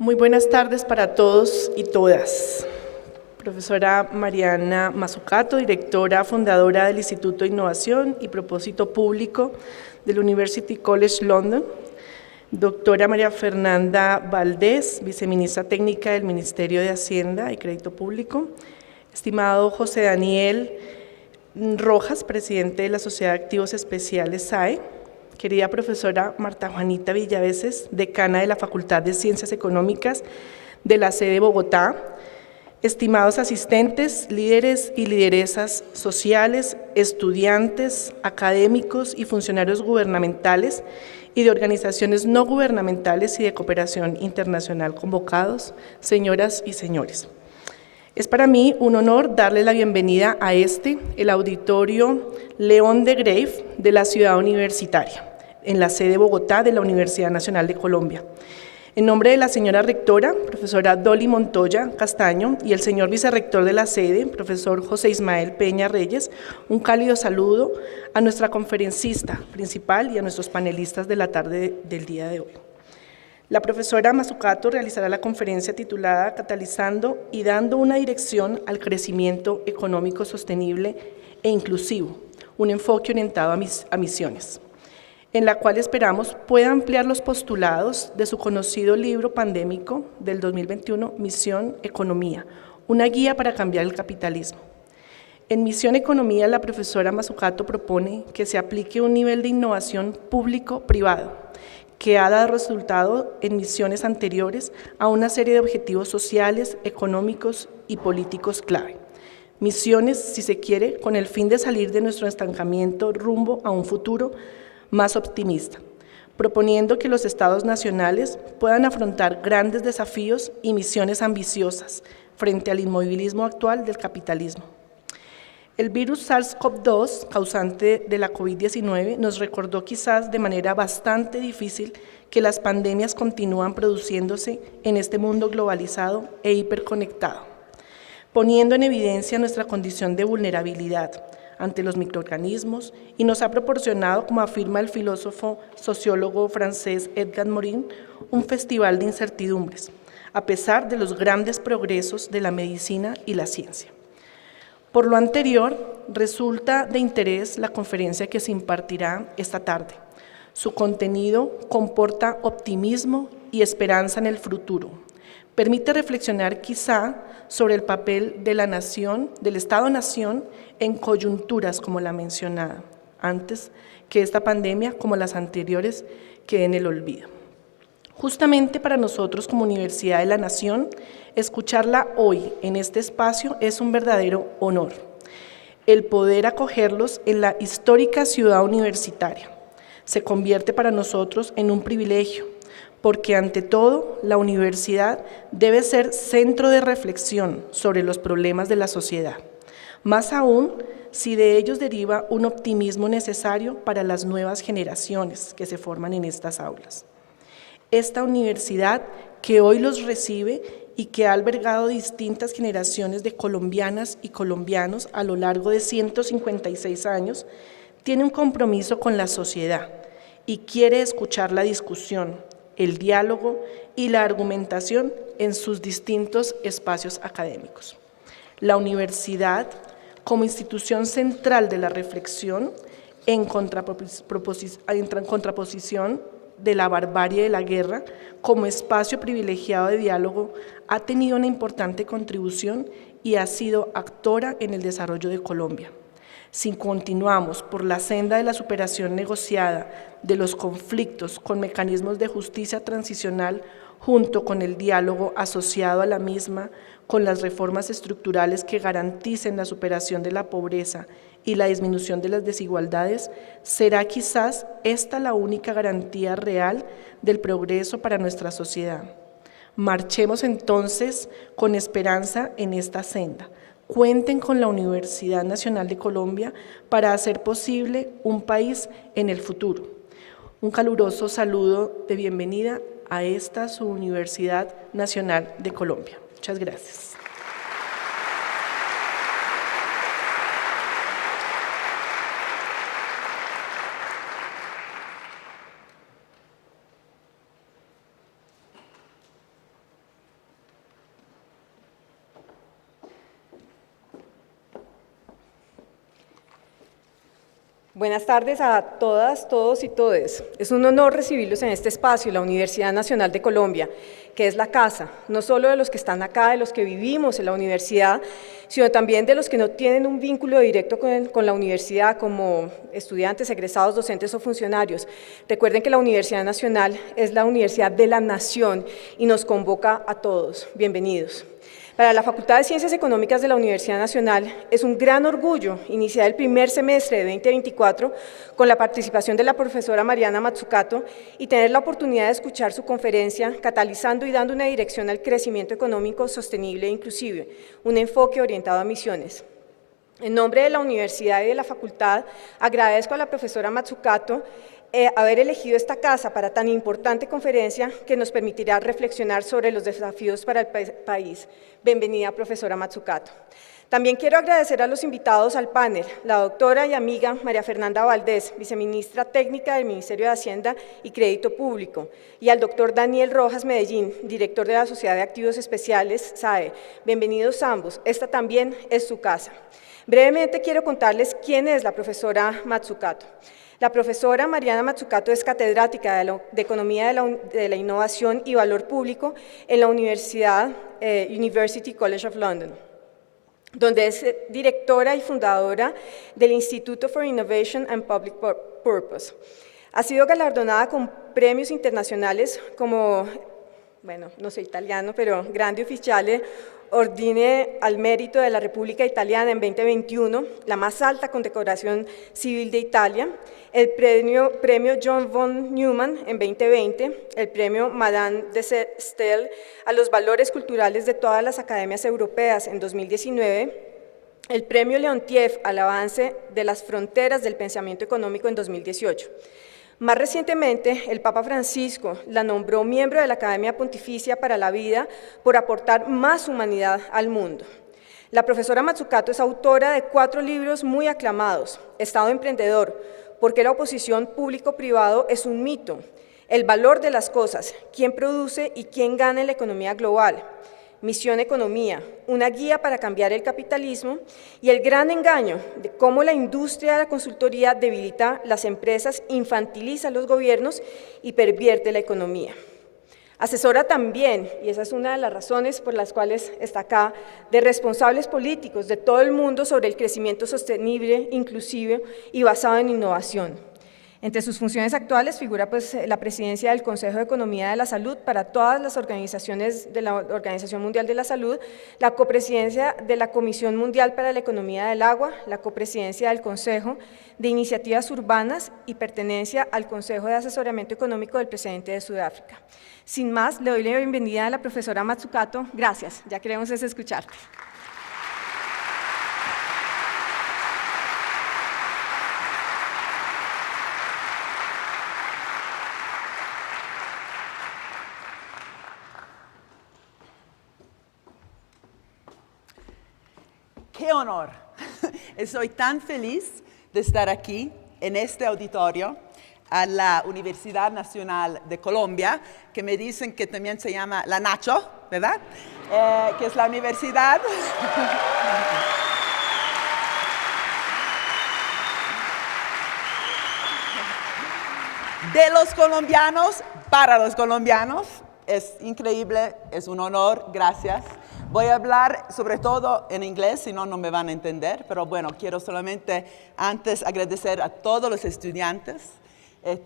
Muy buenas tardes para todos y todas. Profesora Mariana Mazzucato, directora fundadora del Instituto de Innovación y Propósito Público del University College London. Doctora María Fernanda Valdés, viceministra técnica del Ministerio de Hacienda y Crédito Público. Estimado José Daniel Rojas, presidente de la Sociedad de Activos Especiales SAE. Querida profesora Marta Juanita Villaveses, decana de la Facultad de Ciencias Económicas de la sede de Bogotá. Estimados asistentes, líderes y lideresas sociales, estudiantes, académicos y funcionarios gubernamentales y de organizaciones no gubernamentales y de cooperación internacional convocados, señoras y señores. Es para mí un honor darle la bienvenida a el Auditorio León de Greiff de la Ciudad Universitaria, en la sede de Bogotá de la Universidad Nacional de Colombia. En nombre de la señora rectora, profesora Dolly Montoya Castaño, y el señor vicerrector de la sede, profesor José Ismael Peña Reyes, un cálido saludo a nuestra conferencista principal y a nuestros panelistas de la tarde del día de hoy. La profesora Mazzucato realizará la conferencia titulada Catalizando y dando una dirección al crecimiento económico sostenible e inclusivo, un enfoque orientado a misiones, en la cual esperamos pueda ampliar los postulados de su conocido libro pandémico del 2021, Misión Economía, una guía para cambiar el capitalismo. En Misión Economía, la profesora Mazzucato propone que se aplique un nivel de innovación público-privado, que ha dado resultado en misiones anteriores a una serie de objetivos sociales, económicos y políticos clave. Misiones, si se quiere, con el fin de salir de nuestro estancamiento rumbo a un futuro más optimista, proponiendo que los estados nacionales puedan afrontar grandes desafíos y misiones ambiciosas frente al inmovilismo actual del capitalismo. El virus SARS-CoV-2, causante de la COVID-19, nos recordó quizás de manera bastante difícil que las pandemias continúan produciéndose en este mundo globalizado e hiperconectado, poniendo en evidencia nuestra condición de vulnerabilidad ante los microorganismos y nos ha proporcionado, como afirma el filósofo sociólogo francés Edgar Morin, un festival de incertidumbres, a pesar de los grandes progresos de la medicina y la ciencia. Por lo anterior, resulta de interés la conferencia que se impartirá esta tarde. Su contenido comporta optimismo y esperanza en el futuro. Permite reflexionar quizá sobre el papel de la nación, del Estado-nación, en coyunturas como la mencionada, antes que esta pandemia, como las anteriores, quede en el olvido. Justamente para nosotros como Universidad de la Nación, escucharla hoy en este espacio es un verdadero honor. El poder acogerlos en la histórica ciudad universitaria se convierte para nosotros en un privilegio, porque ante todo la universidad debe ser centro de reflexión sobre los problemas de la sociedad, más aún si de ellos deriva un optimismo necesario para las nuevas generaciones que se forman en estas aulas. Esta universidad que hoy los recibe y que ha albergado distintas generaciones de colombianas y colombianos a lo largo de 156 años, tiene un compromiso con la sociedad y quiere escuchar la discusión, el diálogo y la argumentación en sus distintos espacios académicos. La universidad, como institución central de la reflexión, en contraposición de la barbarie de la guerra, como espacio privilegiado de diálogo, ha tenido una importante contribución y ha sido actora en el desarrollo de Colombia. Si continuamos por la senda de la superación negociada de los conflictos con mecanismos de justicia transicional, junto con el diálogo asociado a la misma, con las reformas estructurales que garanticen la superación de la pobreza y la disminución de las desigualdades, será quizás esta la única garantía real del progreso para nuestra sociedad. Marchemos entonces con esperanza en esta senda. Cuenten con la Universidad Nacional de Colombia para hacer posible un país en el futuro. Un caluroso saludo de bienvenida a esta su Universidad Nacional de Colombia. Muchas gracias. Buenas tardes a todas, todos y todes. Es un honor recibirlos en este espacio, la Universidad Nacional de Colombia, que es la casa, no solo de los que están acá, de los que vivimos en la universidad, sino también de los que no tienen un vínculo directo con la universidad, como estudiantes, egresados, docentes o funcionarios. Recuerden que la Universidad Nacional es la universidad de la nación y nos convoca a todos. Bienvenidos. Para la Facultad de Ciencias Económicas de la Universidad Nacional es un gran orgullo iniciar el primer semestre de 2024 con la participación de la profesora Mariana Mazzucato y tener la oportunidad de escuchar su conferencia catalizando y dando una dirección al crecimiento económico sostenible e inclusive, un enfoque orientado a misiones. En nombre de la universidad y de la facultad, agradezco a la profesora Mazzucato haber elegido esta casa para tan importante conferencia que nos permitirá reflexionar sobre los desafíos para el país. Bienvenida, profesora Mazzucato. También quiero agradecer a los invitados al panel, la doctora y amiga María Fernanda Valdés, viceministra técnica del Ministerio de Hacienda y Crédito Público, y al doctor Daniel Rojas Medellín, director de la Sociedad de Activos Especiales, SAE. Bienvenidos ambos, esta también es su casa. Brevemente quiero contarles quién es la profesora Mazzucato. La profesora Mariana Mazzucato es catedrática de Economía de la Innovación y Valor Público en la University College of London, donde es directora y fundadora del Instituto for Innovation and Public Purpose. Ha sido galardonada con premios internacionales como, bueno, no sé italiano, pero Grande Ufficiale Ordine al Mérito de la República Italiana en 2021, la más alta condecoración civil de Italia, el premio John von Neumann en 2020, el premio Madame de Staël a los valores culturales de todas las academias europeas en 2019, el premio Leontief al avance de las fronteras del pensamiento económico en 2018. Más recientemente, el Papa Francisco la nombró miembro de la Academia Pontificia para la Vida por aportar más humanidad al mundo. La profesora Mazzucato es autora de 4 libros muy aclamados: Estado Emprendedor, ¿por qué la oposición público-privado es un mito?, El valor de las cosas, ¿quién produce y quién gana en la economía global?, Misión Economía, una guía para cambiar el capitalismo, y el gran engaño de cómo la industria de la consultoría debilita las empresas, infantiliza a los gobiernos y pervierte la economía. Asesora también, y esa es una de las razones por las cuales está acá, de responsables políticos de todo el mundo sobre el crecimiento sostenible, inclusive y basado en innovación. Entre sus funciones actuales figura la presidencia del Consejo de Economía de la Salud para todas las organizaciones de la Organización Mundial de la Salud, la copresidencia de la Comisión Mundial para la Economía del Agua, la copresidencia del Consejo de Iniciativas Urbanas y pertenencia al Consejo de Asesoramiento Económico del presidente de Sudáfrica. Sin más, le doy la bienvenida a la profesora Mazzucato. Gracias, ya queremos escucharte. ¡Qué honor! Estoy tan feliz de estar aquí en este auditorio a la Universidad Nacional de Colombia, que me dicen que también se llama la Nacho, ¿verdad? Que es la universidad de los colombianos para los colombianos. Es increíble, es un honor, gracias. Voy a hablar sobre todo en inglés, si no, no me van a entender, pero bueno, quiero solamente antes agradecer a todos los estudiantes,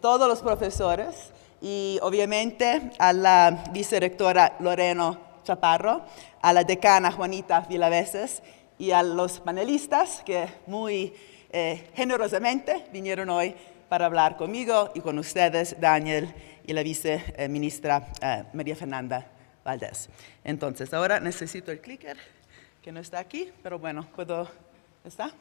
todos los profesores y obviamente a la vicerrectora Loreno Chaparro, a la decana Juanita Vilaveses y a los panelistas que muy generosamente vinieron hoy para hablar conmigo y con ustedes, Daniel y la viceministra María Fernanda Valdés. Entonces, ahora necesito el clicker, que no está aquí, pero bueno, ¿puedo? ¿Está?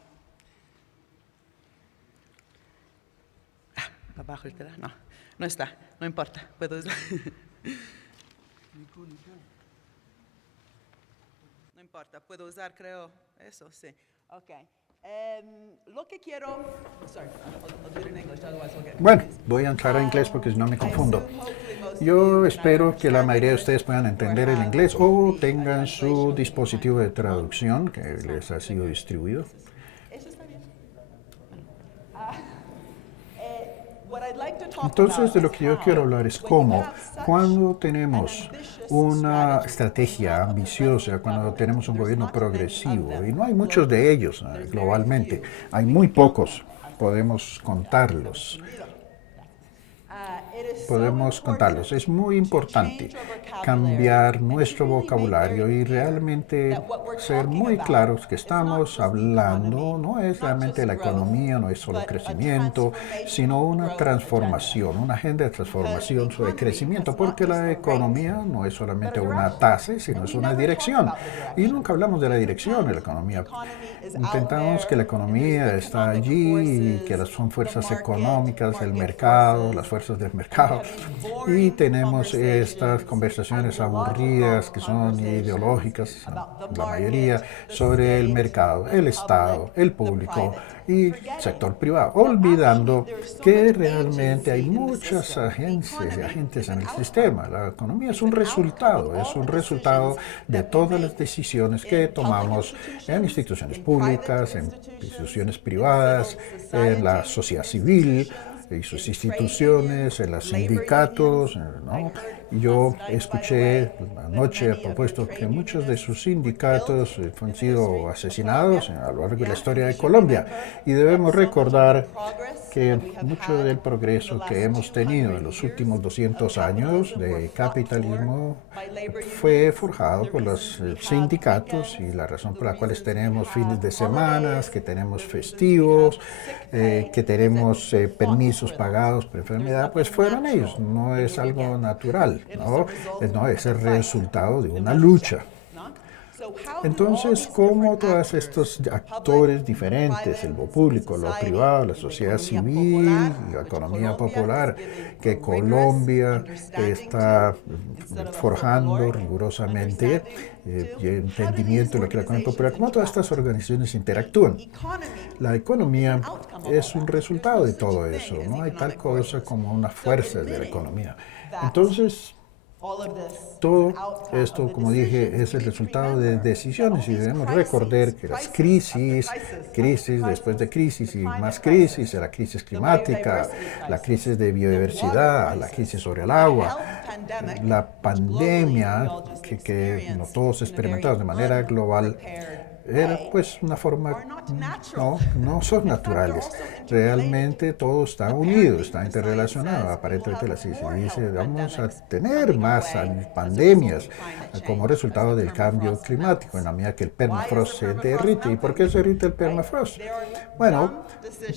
Abajo el teléfono. No, no está, no importa. ¿Puedo usar? No importa, puedo usar, creo, eso, sí. Ok. Lo que quiero... Sorry, I'll do it in English, otherwise we'll get... Bueno, voy a entrar a inglés porque si no me confundo. Yo espero que la mayoría de ustedes puedan entender el inglés o tengan su dispositivo de traducción que les ha sido distribuido. ¿Eso está bien? Entonces, de lo que yo quiero hablar es cómo, cuando tenemos una estrategia ambiciosa, cuando tenemos un gobierno progresivo, y no hay muchos de ellos globalmente, hay muy pocos, podemos contarlos. Es muy importante cambiar nuestro vocabulario y realmente ser muy claros que estamos hablando no es realmente la economía, no es solo crecimiento, sino una transformación, una agenda de transformación sobre crecimiento, porque la economía no es solamente una tasa, sino es una dirección. Y nunca hablamos de la dirección de la economía. Intentamos que la economía está allí y que son fuerzas económicas, el mercado, las fuerzas del mercado. Y tenemos estas conversaciones aburridas que son ideológicas, la mayoría, sobre el mercado, el Estado, el público y el sector privado, olvidando que realmente hay muchas agencias y agentes en el sistema. La economía es un resultado de todas las decisiones que tomamos en instituciones públicas, en instituciones privadas, en la sociedad civil y sus instituciones, en los sindicatos, ¿no? Yo escuché anoche a propósito que muchos de sus sindicatos han sido asesinados a lo largo de la historia de Colombia y debemos recordar que mucho del progreso que hemos tenido en los últimos 200 años de capitalismo fue forjado por los sindicatos y la razón por la cual tenemos fines de semana, que tenemos festivos, que tenemos permisos pagados por enfermedad, pues fueron ellos, no es algo natural, no es el resultado de una lucha. Entonces, ¿cómo todos estos actores diferentes, el público, lo privado, la sociedad civil, la economía popular, que Colombia está forjando rigurosamente, y entendimiento de lo que la economía popular, cómo todas estas organizaciones interactúan? La economía es un resultado de todo eso, no hay tal cosa como una fuerza de la economía. Entonces, todo esto, como dije, es el resultado de decisiones y debemos recordar que las crisis después de crisis y más crisis, la crisis climática, la crisis de biodiversidad, la crisis sobre el agua, la pandemia que no todos experimentamos de manera global, era pues una forma, no son naturales. Realmente todo está unido, está interrelacionado. Aparentemente la ciencia dice vamos a tener más pandemias como resultado del cambio climático en la medida que el permafrost se derrite. ¿Y por qué se derrite el permafrost? Bueno,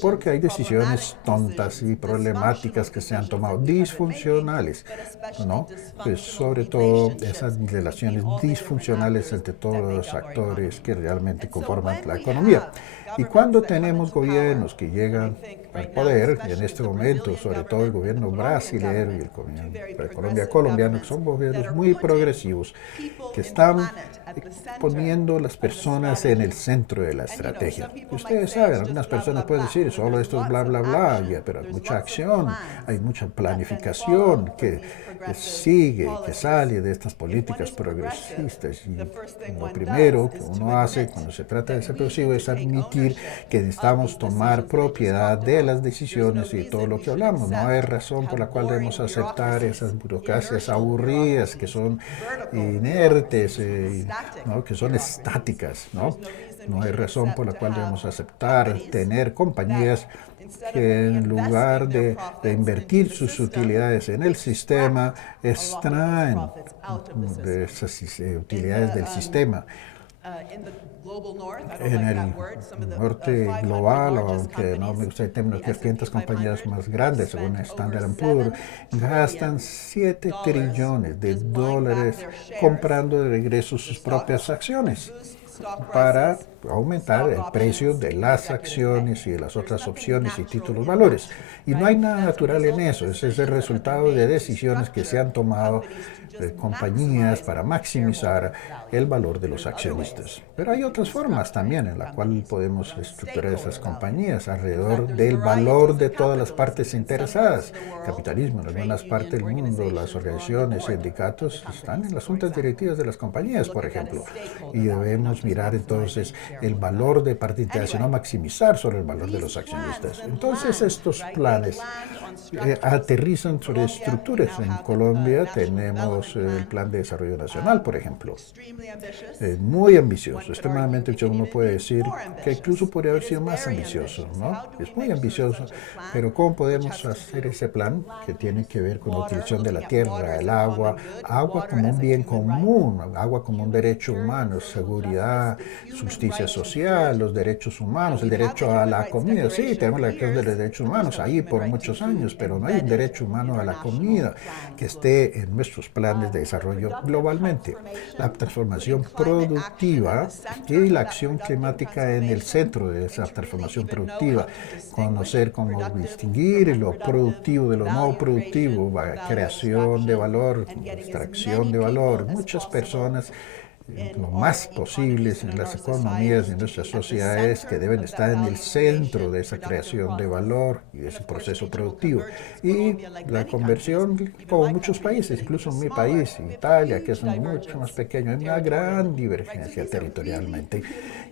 porque hay decisiones tontas y problemáticas que se han tomado, disfuncionales, ¿no? Pues sobre todo esas relaciones disfuncionales entre todos los actores que realmente conforman la economía. Y cuando tenemos gobiernos que llegan al poder, y en este momento, sobre todo el gobierno brasileño y el gobierno de Colombia colombiano, que son gobiernos muy progresivos, que están poniendo las personas en el centro de la estrategia. Y ustedes saben, algunas personas pueden decir, solo esto es bla, bla, bla, pero hay mucha acción, hay mucha planificación que sigue, que sale de estas políticas progresistas. Y lo primero que uno hace cuando se trata de ser progresivo es admitir que necesitamos tomar propiedad de las decisiones y todo lo que hablamos. No hay razón por la cual debemos aceptar esas burocracias aburridas que son inertes, ¿no? Que son estáticas, ¿no? No hay razón por la cual debemos aceptar tener compañías que en lugar de invertir sus utilidades en el sistema, extraen de esas utilidades del sistema. En el norte global, aunque no me gusta el término, que 500 compañías más grandes, según Standard & Poor's, gastan $7 trillones comprando de regreso sus propias acciones para aumentar el precio de las acciones y de las otras opciones y títulos valores. Y no hay nada natural en eso. Ese es el resultado de decisiones que se han tomado compañías para maximizar el valor de los accionistas. Pero hay otras formas también en las cuales podemos estructurar esas compañías alrededor del valor de todas las partes interesadas. Capitalismo, en algunas partes del mundo, las organizaciones, sindicatos están en las juntas directivas de las compañías, por ejemplo. Y debemos mirar entonces el valor de participación, no maximizar sobre el valor de los accionistas. Entonces estos planes aterrizan sobre estructuras. En Colombia tenemos el Plan de Desarrollo Nacional, por ejemplo, muy ambicioso, extremadamente ambicioso. Uno puede decir que incluso podría haber sido más ambicioso, ¿no? Es muy ambicioso, pero ¿cómo podemos hacer ese plan que tiene que ver con la utilización de la tierra, el agua como un bien común, agua como un derecho humano, seguridad, justicia social, los derechos humanos, el derecho a la comida? Sí, tenemos la Declaración de los Derechos Humanos ahí por muchos años, pero no hay un derecho humano a la comida que esté en nuestros planes de desarrollo globalmente. La transformación productiva y la acción climática en el centro de esa transformación productiva. Conocer cómo distinguir lo productivo de lo no productivo, creación de valor, extracción de valor. Muchas personas, lo más posibles en las economías de nuestras sociedades, que deben estar en el centro de esa creación de valor y de ese proceso productivo. Y la conversión, como muchos países, incluso en mi país, Italia, que es mucho más pequeño, hay una gran divergencia territorialmente.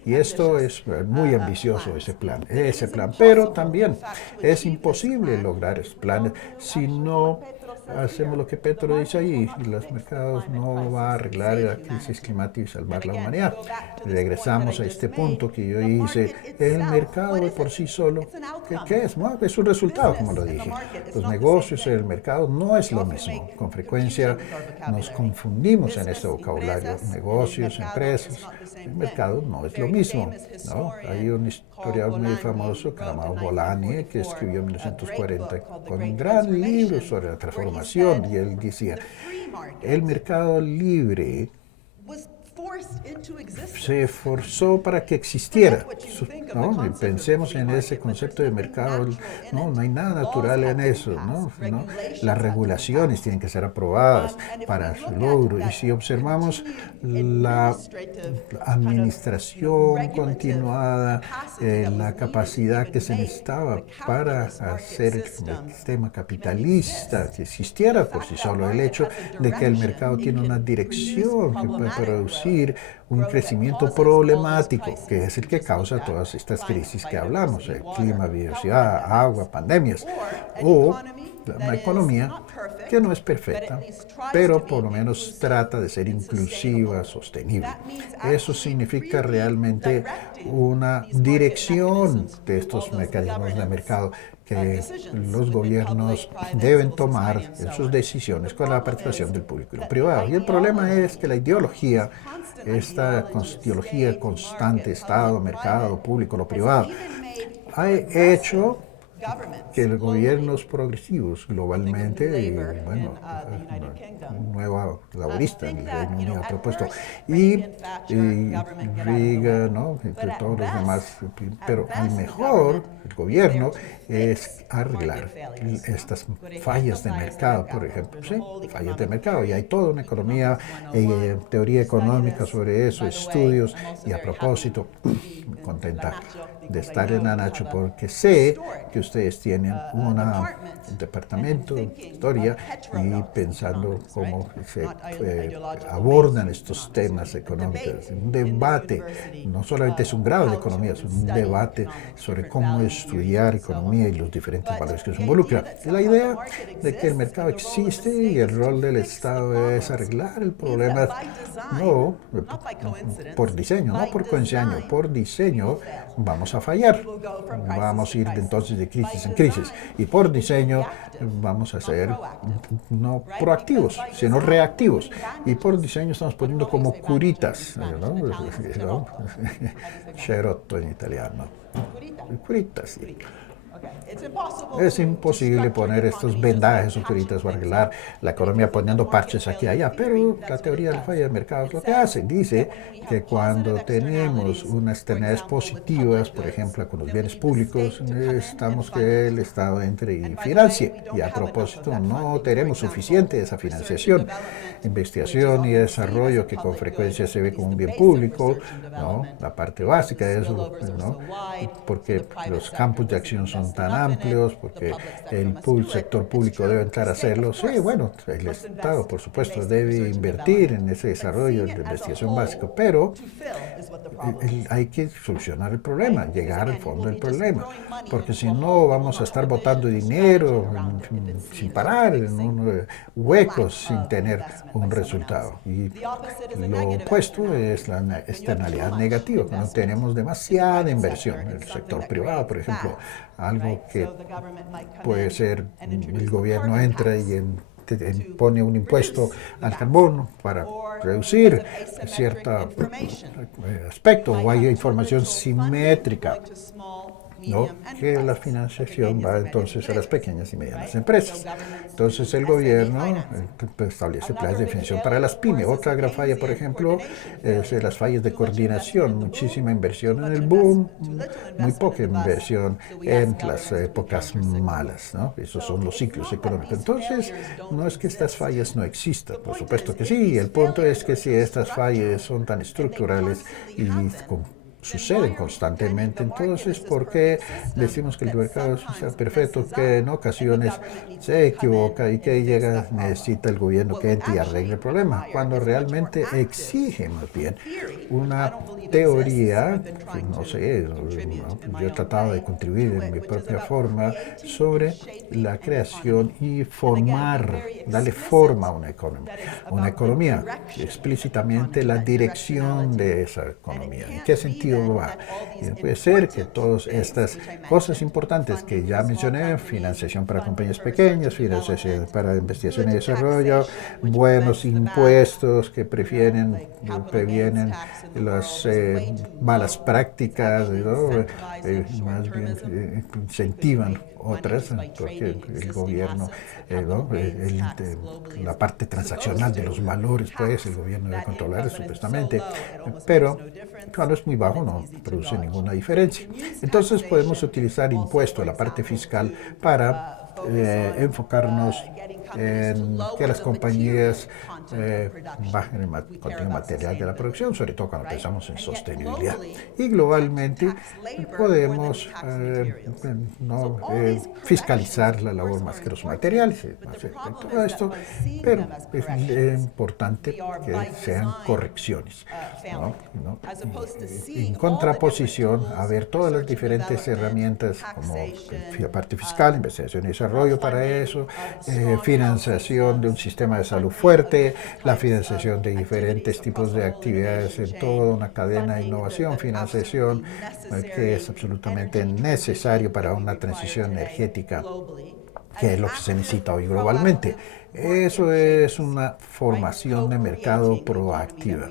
Y esto es muy ambicioso, ese plan. Pero también es imposible lograr esos planes si no hacemos lo que Petro dice ahí, y los mercados no va a arreglar la crisis climática y salvar la humanidad. Regresamos a este punto que yo hice, el mercado por sí solo, ¿qué es? No, es un resultado, como lo dije. Los negocios y el mercado no es lo mismo. Con frecuencia nos confundimos en este vocabulario. Negocios, empresas, el mercado no es lo mismo, ¿no? Hay un historiador muy famoso llamado Polanyi, que escribió en 1940 con un gran libro sobre la transformación, y él decía, el mercado libre se esforzó para que existiera, ¿no? Y pensemos en ese concepto de mercado, no hay nada natural en eso, ¿no? Las regulaciones tienen que ser aprobadas para su logro, y si observamos la administración continuada, la capacidad que se necesitaba para hacer el sistema capitalista que existiera por sí solo, el hecho de que el mercado tiene una dirección que puede producir un crecimiento problemático, que es el que causa todas estas crisis que hablamos, el clima, biodiversidad, agua, pandemias, o una economía que no es perfecta, pero por lo menos trata de ser inclusiva, sostenible. Eso significa realmente una dirección de estos mecanismos de mercado que los gobiernos deben tomar en sus decisiones con la participación del público y lo privado. Y el problema es que la ideología, esta ideología constante, Estado, mercado, público, lo privado, ha hecho que los gobiernos progresivos globalmente, y bueno, nueva laborista en el Reino Unido ha propuesto, y Reagan, ¿no? Entre todos los demás, pero el mejor, el gobierno, es arreglar estas fallas de mercado, por ejemplo, ¿sí? Fallas de mercado, y hay toda una economía, teoría económica sobre eso, estudios, y a propósito, contenta de estar en Anacho porque sé que ustedes tienen un departamento de historia y pensando cómo se abordan estos temas económicos. Un debate, no solamente es un grado de economía, es un debate sobre cómo estudiar economía y los diferentes valores que se involucran. La idea de que el mercado existe y el rol del Estado es arreglar el problema, no por diseño, no por coincidencia, por diseño vamos a fallar. Vamos a ir entonces de crisis en crisis. Y por diseño vamos a ser no proactivos, sino reactivos. Y por diseño estamos poniendo como curitas, ¿no? Cerotto en italiano. Curitas, sí. Es imposible poner estos vendajes o curitas para arreglar la economía poniendo parches aquí y allá, pero la teoría de la falla de mercado es lo que hace. Dice que cuando tenemos unas tendencias positivas, por ejemplo, con los bienes públicos, necesitamos que el Estado entre y financie. Y a propósito, no tenemos suficiente de esa financiación. Investigación y desarrollo, que con frecuencia se ve como un bien público, ¿no? La parte básica de eso, ¿no? Porque los campos de acción son tan amplios, porque el sector público debe entrar a hacerlo. Sí, bueno, el Estado, por supuesto, debe invertir en ese desarrollo de investigación básico, pero hay que solucionar el problema, llegar al fondo del problema, porque si no vamos a estar botando dinero sin parar, en huecos, sin tener un resultado. Y lo opuesto es la externalidad negativa, cuando tenemos demasiada inversión en el sector privado, por ejemplo, algo que puede ser el gobierno entra y pone un impuesto al carbono para reducir cierto aspecto, o hay información simétrica, ¿no? Que la financiación va entonces a las pequeñas y medianas empresas. Entonces el gobierno establece planes de financiación para las pymes. Otra gran falla, por ejemplo, es las fallas de coordinación. Muchísima inversión en el boom, muy poca inversión en las épocas malas, ¿no? Esos son los ciclos económicos. Entonces, no es que estas fallas no existan, por supuesto que sí. El punto es que si estas fallas son tan estructurales y suceden constantemente, entonces, ¿por qué decimos que el mercado está perfecto, que en ocasiones se equivoca y que necesita el gobierno que entre y arregle el problema, cuando realmente exige más bien una teoría, que no sé, yo he tratado de contribuir en mi propia forma sobre la creación y darle forma a una economía, explícitamente la dirección de esa economía, ¿en qué sentido va? Y puede ser que todas estas cosas importantes que ya mencioné, financiación para compañías pequeñas, financiación para investigación y desarrollo, buenos impuestos que previenen las malas prácticas, ¿no? Más bien incentivan otras, porque el gobierno, ¿no? La parte transaccional de los valores, pues el gobierno debe controlar supuestamente, pero cuando es muy bajo no produce ninguna diferencia. Entonces podemos utilizar impuestos, la parte fiscal, para enfocarnos en que las compañías bajen el contenido material de la producción, sobre todo cuando pensamos en sostenibilidad. Y globalmente podemos fiscalizar la labor más que los materiales, todo esto, pero es importante que sean correcciones, ¿no? En contraposición a ver todas las diferentes herramientas como la parte fiscal, investigación y desarrollo para eso, financiación de un sistema de salud fuerte, la financiación de diferentes tipos de actividades en toda una cadena de innovación, financiación que es absolutamente necesario para una transición energética, que es lo que se necesita hoy globalmente. Eso es una formación de mercado proactiva,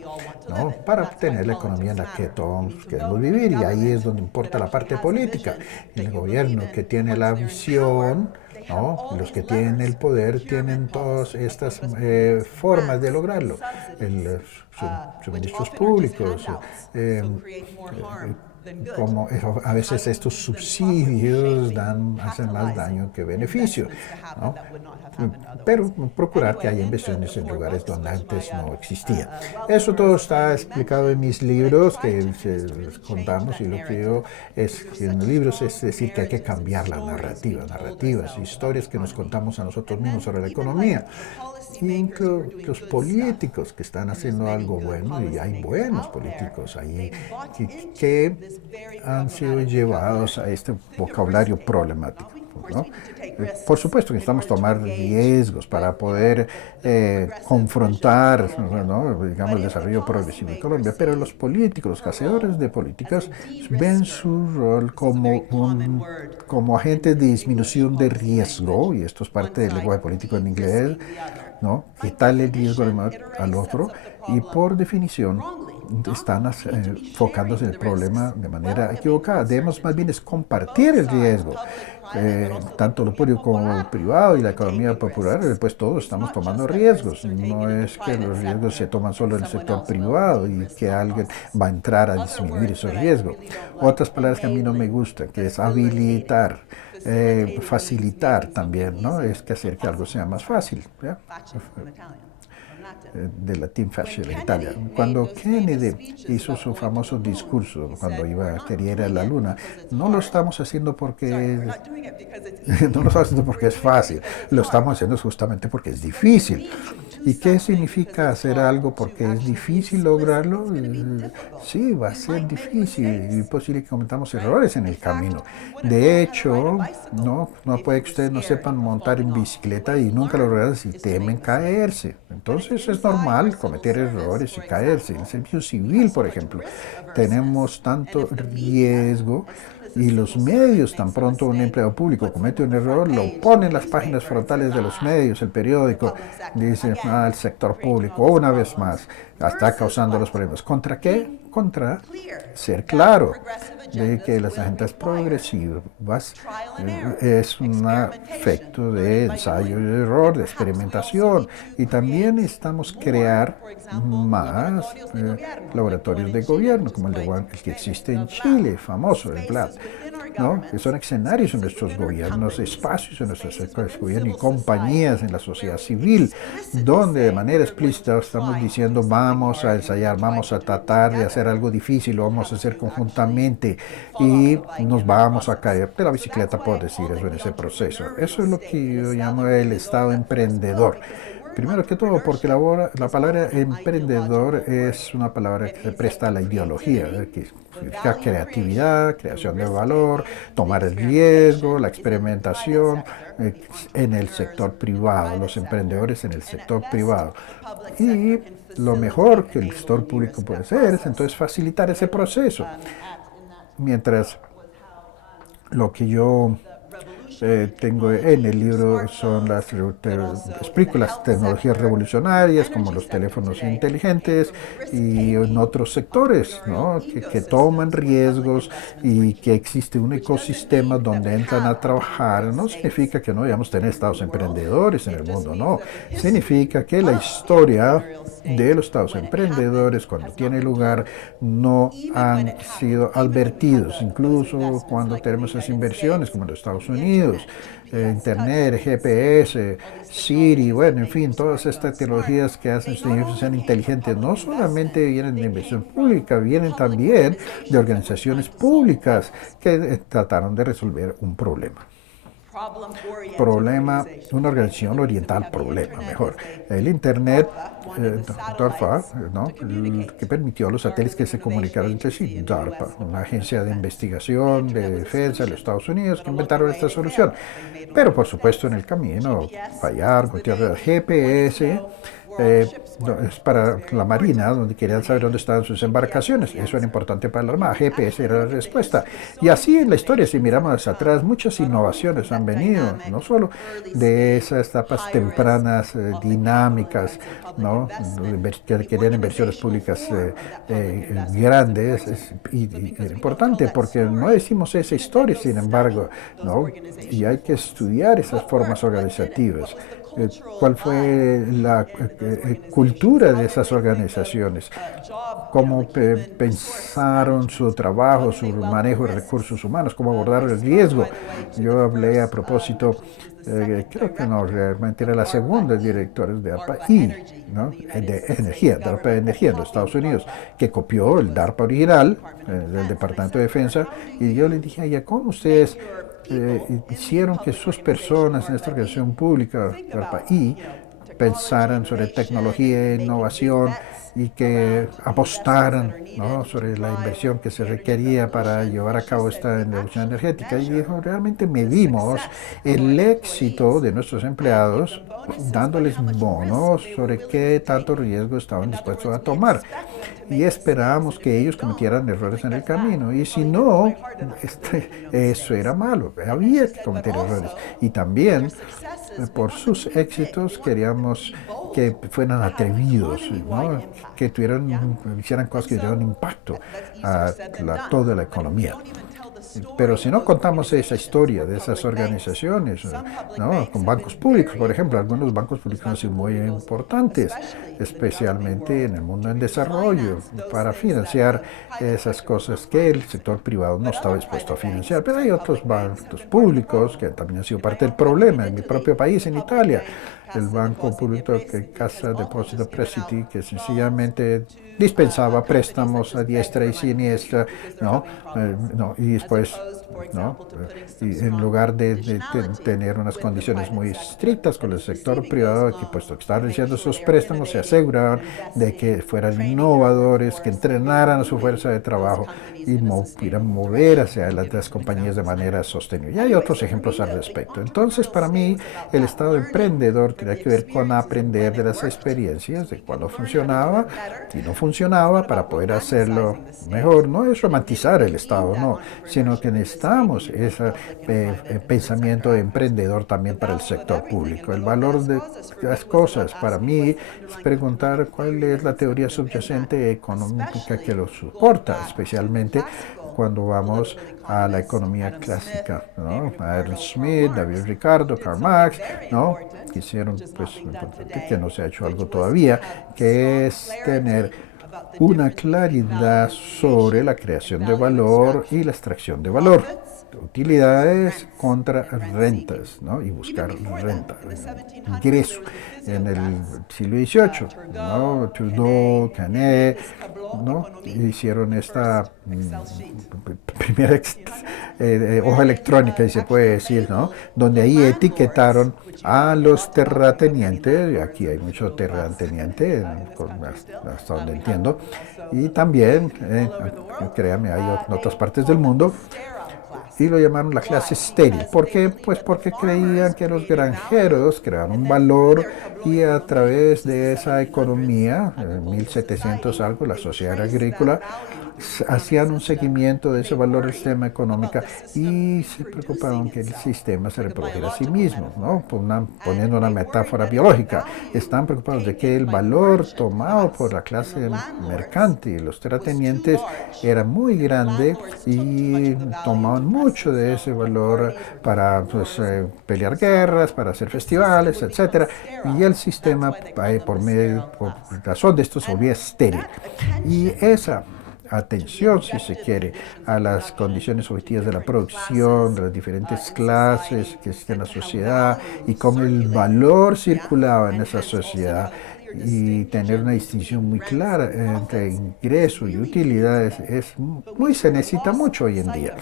¿no? Para obtener la economía en la que todos queremos vivir, y ahí es donde importa la parte política. El gobierno que tiene la visión, ¿no? Los que tienen el poder tienen todas estas formas de lograrlo. Suministros públicos, como a veces estos subsidios hacen más daño que beneficio, ¿no? Pero procurar que haya inversiones en lugares donde antes no existían. Eso todo está explicado en mis libros que les contamos, y lo que yo en los libros es decir que hay que cambiar la narrativas, historias que nos contamos a nosotros mismos sobre la economía. Incluso los políticos que están haciendo algo bueno, y hay buenos políticos ahí que han sido llevados a este vocabulario problemático, ¿no? Por supuesto que necesitamos tomar riesgos para poder confrontar, ¿no? Digamos, el desarrollo progresivo de Colombia, pero los políticos, los hacedores de políticas, ven su rol como agentes de disminución de riesgo, y esto es parte del lenguaje político en inglés, ¿no? Quitarle el riesgo al otro, y por definición están enfocándose en el problema de manera equivocada. Debemos más bien es compartir el riesgo, tanto lo público como lo privado y la economía popular, pues todos estamos tomando riesgos. No es que los riesgos se toman solo en el sector privado y que alguien va a entrar a disminuir esos riesgos. Otras palabras que a mí no me gustan, que es habilitar, facilitar también, ¿no? Es que hacer que algo sea más fácil, ¿ya? de la Team Fascist en Italia. Cuando Kennedy hizo su famoso discurso, cuando quería ir a la Luna, no lo estamos haciendo porque no lo estamos haciendo porque es fácil, lo estamos haciendo justamente porque es difícil. ¿Y qué significa hacer algo porque es difícil lograrlo? Sí, va a ser difícil y es posible que cometamos errores en el camino. De hecho, no puede que ustedes no sepan montar en bicicleta y nunca lo logran si temen caerse. Entonces es normal cometer errores y caerse. En el servicio civil, por ejemplo, tenemos tanto riesgo y los medios, tan pronto un empleado público comete un error, lo pone en las páginas frontales de los medios, el periódico, dice, el sector público, una vez más, está causando los problemas. ¿Contra qué? Contra ser claro de que las agendas progresivas es un efecto de ensayo y error, de experimentación, y también necesitamos crear más laboratorios de gobierno, como el que existe en Chile, famoso, el BLAD, ¿no? Que son escenarios en nuestros gobiernos, espacios en nuestros gobiernos y compañías en la sociedad civil, donde de manera explícita estamos diciendo vamos a ensayar, vamos a tratar de hacer algo difícil, lo vamos a hacer conjuntamente y nos vamos a caer de la bicicleta, por decir eso, en ese proceso. Eso es lo que yo llamo el Estado emprendedor. Primero que todo, porque la palabra emprendedor es una palabra que se presta a la ideología, que significa creatividad, creación de valor, tomar el riesgo, la experimentación en el sector privado, los emprendedores en el sector privado. Y lo mejor que el sector público puede hacer es entonces facilitar ese proceso. Mientras lo que yo tengo en el libro son explico las tecnologías revolucionarias como los teléfonos inteligentes y en otros sectores, ¿no? que toman riesgos y que existe un ecosistema donde entran a trabajar. No significa que no debamos tener estados emprendedores en el mundo, no. Significa que la historia de los estados emprendedores cuando tiene lugar no han sido advertidos, incluso cuando tenemos esas inversiones como en los Estados Unidos, Internet, GPS, Siri, bueno, en fin, todas estas tecnologías que hacen que sean inteligentes, no solamente vienen de inversión pública, vienen también de organizaciones públicas que trataron de resolver un problema. Una organización oriental problema, mejor. El Internet, DARPA, ¿no? Que permitió a los satélites que se comunicaran entre sí. DARPA, una agencia de investigación de defensa de los Estados Unidos que inventaron esta solución. Pero por supuesto en el camino fallaron, el GPS. Es para la Marina, donde querían saber dónde estaban sus embarcaciones. Eso era importante para la Armada. GPS era la respuesta. Y así en la historia, si miramos hacia atrás, muchas innovaciones han venido, no solo de esas etapas tempranas, dinámicas, ¿no? Que querían inversiones públicas grandes. Y era importante porque no decimos esa historia, sin embargo, ¿no? Y hay que estudiar esas formas organizativas. ¿Cuál fue la cultura de esas organizaciones? ¿Cómo pensaron su trabajo, su manejo de recursos humanos? ¿Cómo abordaron el riesgo? Yo hablé a propósito, creo que no, realmente era la segunda directora de DARPA-I, ¿no? De energía, DARPA de energía en los Estados Unidos, que copió el DARPA original del Departamento de Defensa, y yo le dije a ella, ¿cómo ustedes hicieron que sus personas en esta organización pública, DARPA-I, pensaran sobre tecnología e innovación y que apostaran, ¿no? sobre la inversión que se requería para llevar a cabo esta revolución energética? Y dijo, realmente medimos el éxito de nuestros empleados dándoles bonos sobre qué tanto riesgo estaban dispuestos a tomar. Y esperábamos que ellos cometieran errores en el camino. Y si no, eso era malo. Había que cometer errores. Y también, por sus éxitos, queríamos que fueran atrevidos, ¿no? Que hicieran cosas que tuvieran impacto a toda la economía. Pero si no contamos esa historia de esas organizaciones, ¿no? Con bancos públicos, por ejemplo, algunos bancos públicos han sido muy importantes, especialmente en el mundo en desarrollo, para financiar esas cosas que el sector privado no estaba dispuesto a financiar. Pero hay otros bancos públicos que también han sido parte del problema. En mi propio país, en Italia, el Banco Público de Cassa Deposito Prestiti, que sencillamente dispensaba préstamos a diestra y siniestra, ¿no? Y después, ¿no? Y en lugar de tener unas condiciones muy estrictas con el sector privado, que puesto que estaban recibiendo esos préstamos, se aseguraban de que fueran innovadores, que entrenaran a su fuerza de trabajo y pudieran mover hacia adelante las compañías de manera sostenible. Y hay otros ejemplos al respecto. Entonces, para mí, el Estado emprendedor tiene que ver con aprender de las experiencias, de cuando funcionaba y no funcionaba, para poder hacerlo mejor. No es romantizar el Estado, no, sino que necesitamos ese pensamiento emprendedor también para el sector público. El valor de las cosas, para mí, es preguntar cuál es la teoría subyacente económica que lo soporta, especialmente cuando vamos a la economía clásica, ¿no? A Adam Smith, David Ricardo, Karl Marx, ¿no? Que hicieron, pues, lo importante, que no se ha hecho algo todavía, que es tener una claridad sobre la creación de valor y la extracción de valor. Utilidades contra rentas, ¿no? Y buscar renta, ingreso. En el siglo XVIII, ¿no? Trudeau, Canet, ¿no? Hicieron esta primera hoja electrónica, si se puede decir, ¿no? Donde ahí etiquetaron a los terratenientes, y aquí hay mucho terrateniente, hasta donde entiendo, y también, créanme, hay en otras partes del mundo, y lo llamaron la clase estéril. ¿Por qué? Pues porque creían que los granjeros creaban un valor y a través de esa economía, en 1700 algo, la sociedad agrícola, hacían un seguimiento de ese valor del sistema económico y se preocupaban que el sistema se reprodujera a sí mismo, ¿no? Poniendo una metáfora biológica. Están preocupados de que el valor tomado por la clase mercante y los terratenientes era muy grande y tomaban mucho de ese valor para, pues, pelear guerras, para hacer festivales, etcétera, y el sistema, por razón de esto, se volvía estéril. Y esa atención, si se quiere, a las condiciones objetivas de la producción, de las diferentes clases que existen en la sociedad y cómo el valor circulaba en esa sociedad, y tener una distinción muy clara entre ingreso y utilidades se necesita mucho hoy en día.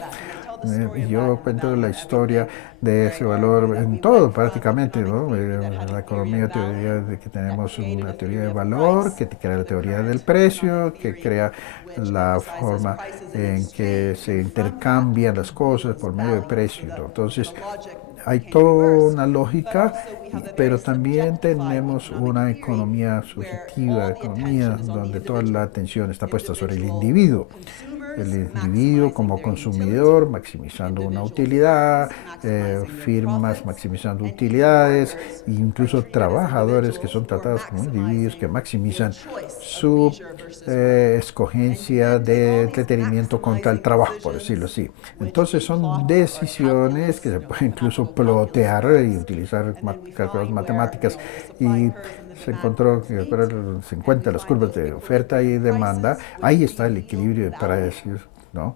Yo cuento la historia de ese valor en todo prácticamente, ¿no? La economía, teoría de que tenemos una teoría de valor, que crea la teoría del precio, que crea la forma en que se intercambian las cosas por medio de precio, ¿no? Entonces, hay toda una lógica, pero también tenemos una economía subjetiva, economía donde toda la atención está puesta sobre el individuo. El individuo como consumidor maximizando una utilidad, firmas maximizando utilidades, e incluso trabajadores que son tratados como individuos que maximizan su escogencia de entretenimiento contra el trabajo, por decirlo así. Entonces son decisiones que se pueden incluso plotear y utilizar cálculos matemáticas, y se encontró que se encuentran las curvas de oferta y demanda. Ahí está el equilibrio para decir, ¿no?,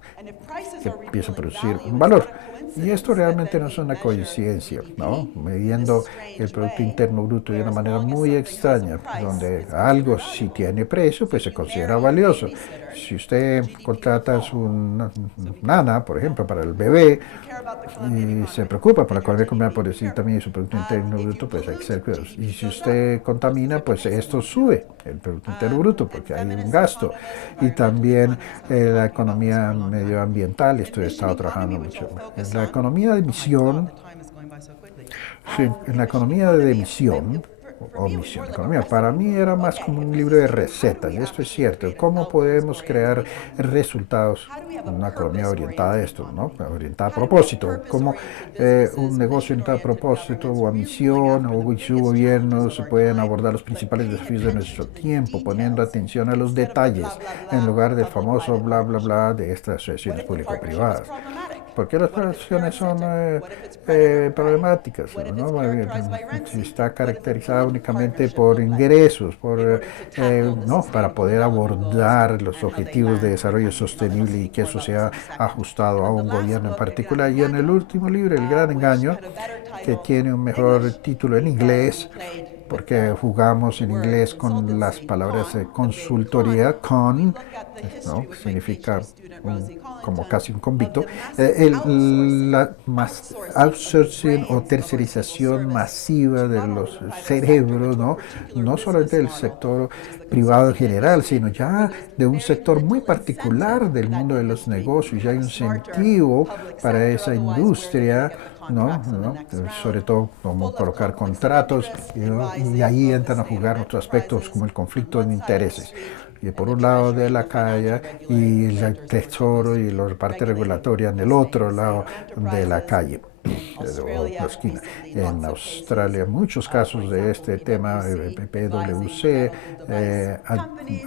que empieza a producir un valor. Y esto realmente no es una coincidencia, ¿no? Midiendo el Producto Interno Bruto de una manera muy extraña, donde algo si tiene precio, pues se considera valioso. Si usted contrata a su nana, por ejemplo, para el bebé, y se preocupa por la calidad de comida, por decir también su Producto Interno Bruto, pues hay que ser cuidadosos. Y si usted contamina, pues esto sube el Producto Interno Bruto, porque hay un gasto. Y también la economía medioambiental, esto he estado trabajando mucho. En la economía de emisión, en la economía de emisión, economía, para mí era más como un libro de recetas, y esto es cierto, cómo podemos crear resultados en una economía orientada a esto, ¿no? Orientada a propósito, cómo un negocio orientado a propósito o a misión o su gobierno se pueden abordar los principales desafíos de nuestro tiempo, poniendo atención a los detalles en lugar del famoso bla bla bla de estas asociaciones público-privadas. porque las profesiones son problemáticas, ¿no? Si está caracterizada únicamente por ingresos, ¿no? Para poder abordar los objetivos de desarrollo sostenible y que eso sea ajustado a un gobierno en particular. Y en el último libro, El Gran Engaño, que tiene un mejor título en inglés, porque jugamos en inglés con las palabras consultoría, ¿no? Significa como casi un convicto, la outsourcing o tercerización masiva de los cerebros, ¿no? No solamente del sector privado en general, sino ya de un sector muy particular del mundo de los negocios. Ya hay un incentivo para esa industria, ¿no? Sobre todo como colocar contratos, ¿no? Y ahí entran a jugar otros aspectos como el conflicto de intereses. Y por un lado de la calle y el tesoro y la parte regulatoria en el otro lado de la calle. La esquina. En Australia, muchos casos de este tema, PwC,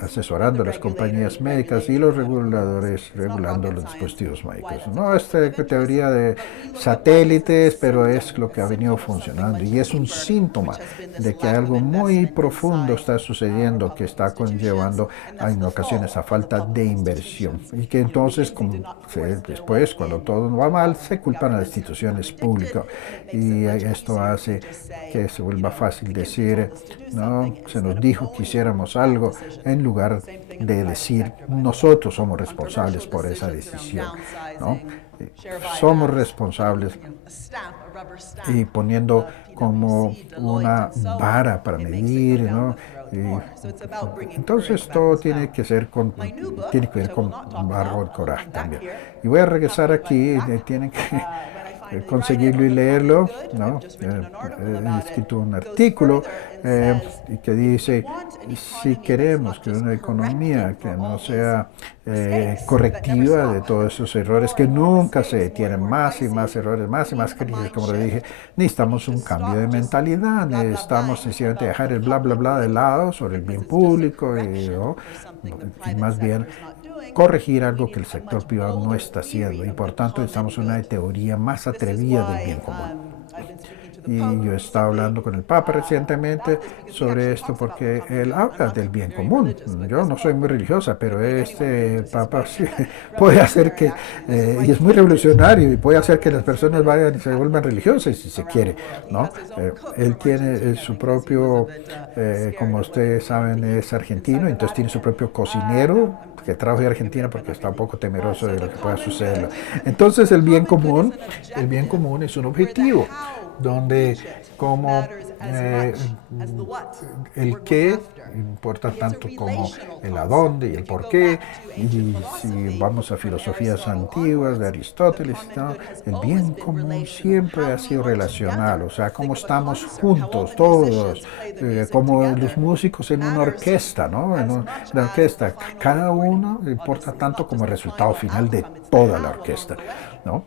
asesorando a las compañías médicas y los reguladores regulando los dispositivos médicos. No es teoría de satélites, pero es lo que ha venido funcionando y es un síntoma de que algo muy profundo está sucediendo que está conllevando en ocasiones a falta de inversión y que entonces después, cuando todo va mal, se culpan a las instituciones públicas y esto hace que se vuelva fácil decir, no, se nos dijo que hiciéramos algo en lugar de decir nosotros somos responsables por esa decisión, ¿no? Somos responsables y poniendo como una vara para medir, ¿no? Entonces todo tiene que ver con barro y coraje también. Y voy a regresar aquí, tienen que conseguirlo y leerlo, ¿no? He escrito un artículo que dice, si queremos que una economía que no sea correctiva de todos esos errores que nunca se detienen, más y más errores, más y más crisis, como le dije, necesitamos un cambio de mentalidad, necesitamos sencillamente dejar el bla bla bla de lado sobre el bien público y más bien corregir algo que el sector privado no está haciendo y por tanto necesitamos una teoría más atrevida del bien común. Y yo estaba hablando con el Papa recientemente sobre esto porque él habla del bien común. Yo no soy muy religiosa, pero este Papa sí puede hacer que, y es muy revolucionario, y puede hacer que las personas vayan y se vuelvan religiosas si se quiere, ¿no? Él tiene su propio, como ustedes saben, es argentino, entonces tiene su propio cocinero que trajo de Argentina porque está un poco temeroso de lo que pueda suceder. Entonces el bien común es un objetivo donde como el qué importa tanto como el a dónde y el por qué. Y si vamos a filosofías antiguas de Aristóteles, ¿no? El bien común siempre ha sido relacional, o sea, cómo estamos juntos todos, como los músicos en una orquesta, ¿no? En una orquesta, cada uno importa tanto como el resultado final de toda la orquesta, ¿no?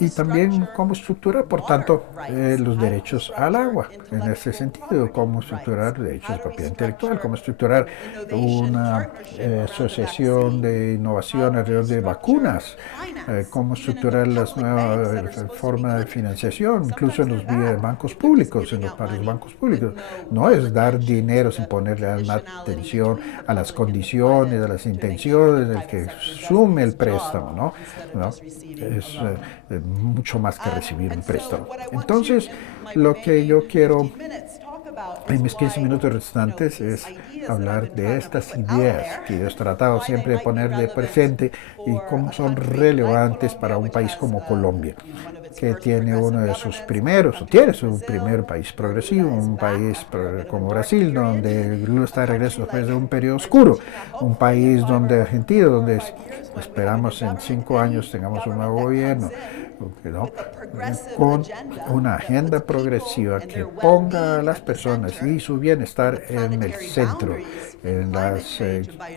Y también cómo estructurar, por tanto, los derechos al agua, en ese sentido, cómo estructurar derechos de propiedad intelectual, cómo estructurar una asociación de innovación alrededor de vacunas, cómo estructurar las nuevas formas de financiación, incluso en los bancos públicos, para los bancos públicos. No es dar dinero sin ponerle atención a las condiciones, a las intenciones del que sume el préstamo, ¿no? Es mucho más que recibir un préstamo. Entonces, lo que yo quiero en mis 15 minutos restantes es hablar de estas ideas que yo he tratado siempre de poner de presente y cómo son relevantes para un país como Colombia, que tiene uno de sus primeros, o tiene su primer país progresivo, un país como Brasil, donde está de regreso después de un periodo oscuro, un país donde Argentina, donde esperamos en 5 años tengamos un nuevo gobierno, ¿no? Con una agenda progresiva que ponga a las personas y su bienestar en el centro,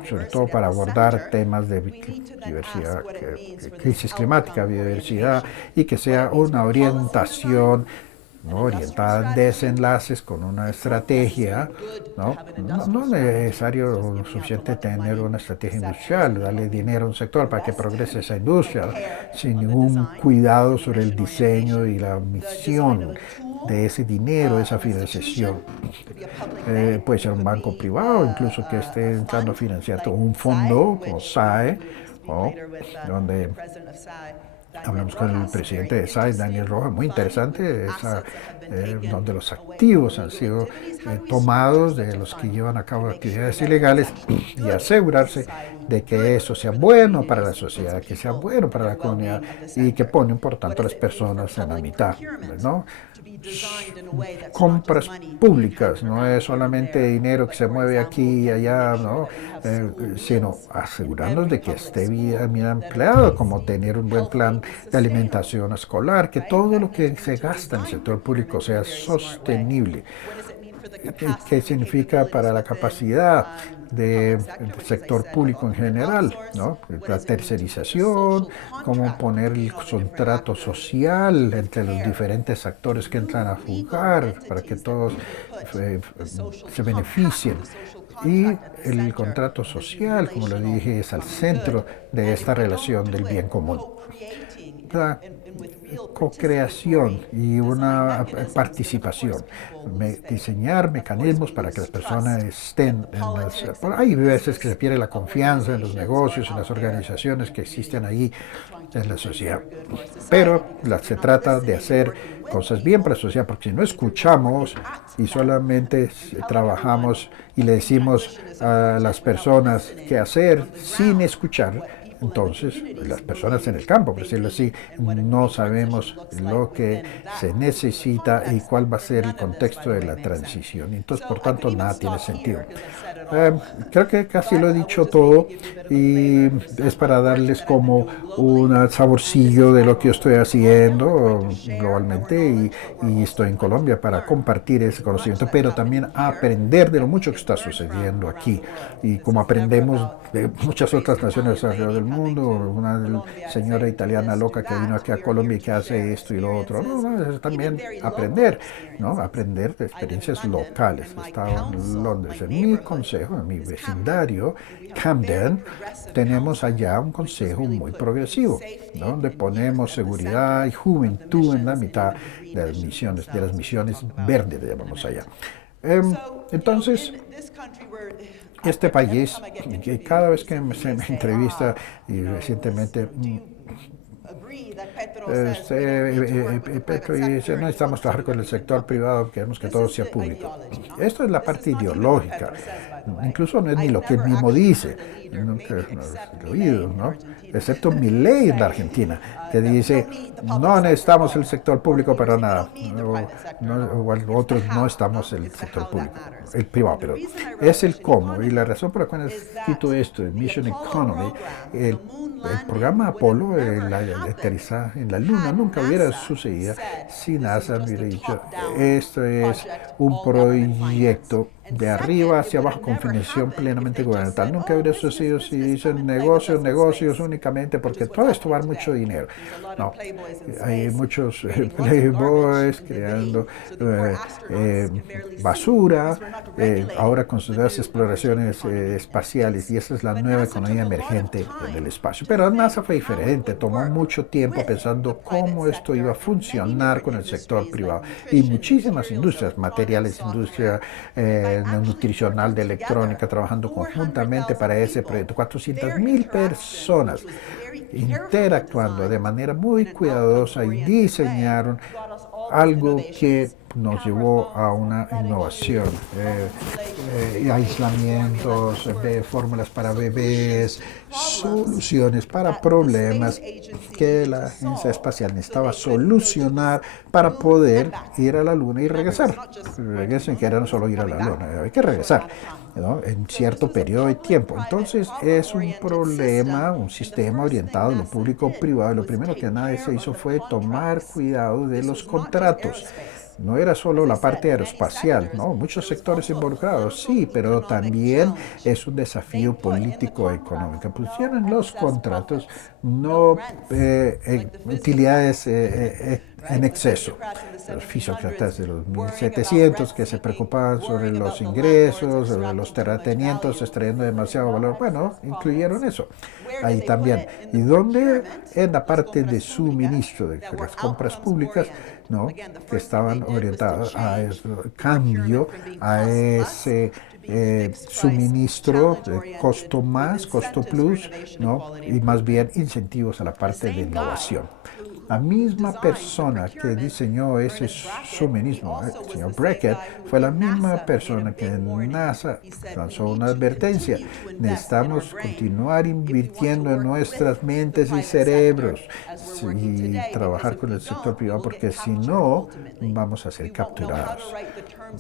sobre todo para abordar temas de diversidad, crisis climática, biodiversidad, y que sea una orientación ¿no? Orientada en desenlaces con una estrategia, ¿no? No es necesario o suficiente tener una estrategia industrial, darle dinero a un sector para que progrese esa industria, sin ningún cuidado sobre el diseño y la misión de ese dinero, esa financiación. Puede ser un banco privado, incluso que esté entrando a financiar todo un fondo como SAE, ¿no? Donde hablamos con el presidente de SAE, Daniel Rojas, muy interesante, donde los activos han sido tomados de los que llevan a cabo actividades ilegales y asegurarse de que eso sea bueno para la sociedad, que sea bueno para la comunidad y que ponen, por tanto, a las personas en la mitad, ¿no? Compras públicas, no es solamente dinero que se mueve aquí y allá, ¿no? Sino asegurarnos de que esté bien empleado, como tener un buen plan de alimentación escolar, que todo lo que se gasta en el sector público sea sostenible. ¿Qué significa para la capacidad del sector público en general, ¿no? La tercerización, cómo poner el contrato social entre los diferentes actores que entran a jugar para que todos se beneficien. Y el contrato social, como lo dije, es al centro de esta relación del bien común. La co-creación y una participación, diseñar mecanismos para que las personas estén hay veces que se pierde la confianza en los negocios, en las organizaciones que existen ahí en la sociedad, pero se trata de hacer cosas bien para la sociedad, porque si no escuchamos y solamente trabajamos y le decimos a las personas qué hacer sin escuchar, entonces, las personas en el campo, por decirlo así, no sabemos lo que se necesita y cuál va a ser el contexto de la transición. Entonces, por tanto, nada tiene sentido. Creo que casi lo he dicho todo y es para darles como un saborcillo de lo que yo estoy haciendo globalmente y estoy en Colombia para compartir ese conocimiento, pero también aprender de lo mucho que está sucediendo aquí y como aprendemos de muchas otras naciones alrededor del mundo, una señora italiana loca que vino aquí a Colombia y que hace esto y lo otro, es también aprender, ¿no? Aprender de experiencias locales. Estaba en Londres, en mi consejo, en mi vecindario, Camden, tenemos allá un consejo muy progresivo, ¿no? Donde ponemos seguridad y juventud en la mitad de las misiones verdes, llamamos allá. Entonces, este país, que cada vez que se me entrevista, y recientemente Petro dice, no necesitamos trabajar con el sector privado, queremos que todo sea público. Esto es la parte ideológica, incluso no es ni lo que él mismo dice, nunca lo he oído, ¿no? Excepto Milei en la Argentina, que dice, no necesitamos el sector público para nada, o otros no estamos en el sector público, el privado, pero es el cómo, y la razón por la cual cito esto, el Mission Economy, el programa Apolo, el aterrizaje en la Luna, nunca hubiera sucedido si NASA hubiera dicho, esto es un proyecto de arriba hacia abajo con financiación plenamente gubernamental. Nunca hubiera sucedido si dicen negocios únicamente, porque todo esto vale mucho dinero. No, hay muchos playboys creando basura, ahora con sus exploraciones espaciales, y esa es la nueva economía emergente en el espacio. Pero NASA fue diferente, tomó mucho tiempo pensando cómo esto iba a funcionar con el sector privado, y muchísimas industrias, materiales, industria nutricional, de electrónica, trabajando conjuntamente para ese proyecto. 400,000 personas interactuando de manera muy cuidadosa y diseñaron algo que nos llevó a una innovación, aislamientos, fórmulas para bebés, soluciones para problemas que la agencia espacial necesitaba solucionar para poder ir a la Luna y regresar. Regresen, que era no solo ir a la Luna, hay que regresar, ¿no? En cierto periodo de tiempo. Entonces es un problema, un sistema orientado a lo público-privado. Lo primero que nadie se hizo fue tomar cuidado de los contratos. No era solo la parte aeroespacial, ¿no? Muchos sectores involucrados, sí, pero también es un desafío político-económico. Pusieron los contratos, no utilidades en exceso. Los fisiócratas de los 1700 que se preocupaban sobre los ingresos, sobre los terratenientes extrayendo demasiado valor, bueno, incluyeron eso ahí también. ¿Y dónde? En la parte de suministro, de las compras públicas, ¿no? Que estaban orientadas a ese cambio, a ese suministro de costo más, costo plus, ¿no? Y más bien incentivos a la parte de innovación. La misma persona que diseñó ese suministro, el señor Brackett, fue la misma persona que en NASA lanzó una advertencia. Necesitamos continuar invirtiendo en nuestras mentes y cerebros y trabajar con el sector privado porque si no, vamos a ser capturados.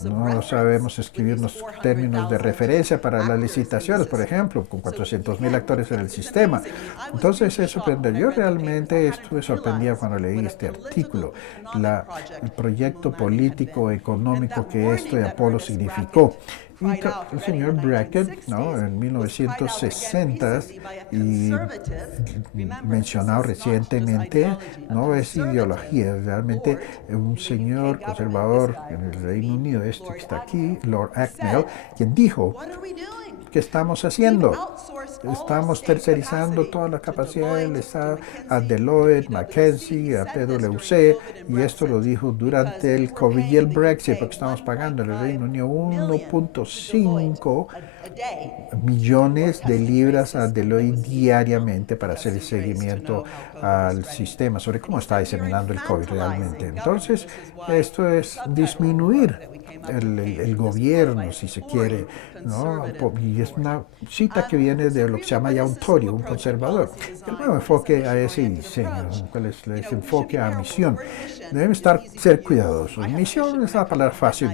No sabemos escribir los términos de referencia para las licitaciones, por ejemplo, con 400,000 actores en el sistema. Entonces es sorprendente. Yo realmente estuve sorprendido cuando leí este artículo, el proyecto político, económico que esto de Apolo significó. Y el señor Brackett, ¿no? En 1960 y mencionado recientemente, no es ideología, realmente un señor conservador en el Reino Unido, este que está aquí, Lord Acknell, quien dijo: ¿qué estamos haciendo? Estamos tercerizando toda la capacidad del Estado a Deloitte, McKinsey, a PwC, y esto lo dijo durante el COVID y el Brexit, porque estamos pagando en el Reino Unido 1.5 millones de libras a Deloitte diariamente para hacer el seguimiento al sistema sobre cómo está diseminando el COVID realmente. Entonces, esto es disminuir el gobierno, si se quiere, ¿no? Y es una cita que viene de lo que se llama ya un Tory, un conservador. El nuevo enfoque a ese diseño, cuál es ese enfoque a misión. Deben ser cuidadosos. Misión es una palabra fácil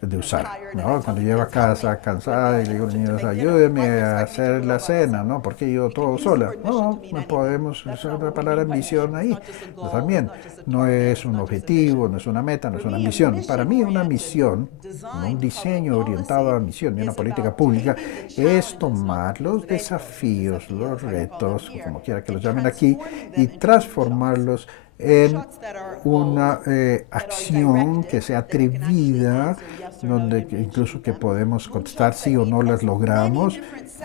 de usar, ¿no? Cuando llego a casa cansada y le digo a los niños: ayúdenme a hacer la cena, ¿no? Porque yo todo sola. No podemos usar la palabra misión ahí. Pues también no es un objetivo, no es una meta, no es una misión. Para mí una misión, un diseño orientado a la misión de una política pública, es tomar los desafíos, los retos, como quiera que los llamen aquí, y transformarlos en una acción que sea atrevida, donde incluso que podemos contestar sí o no las logramos,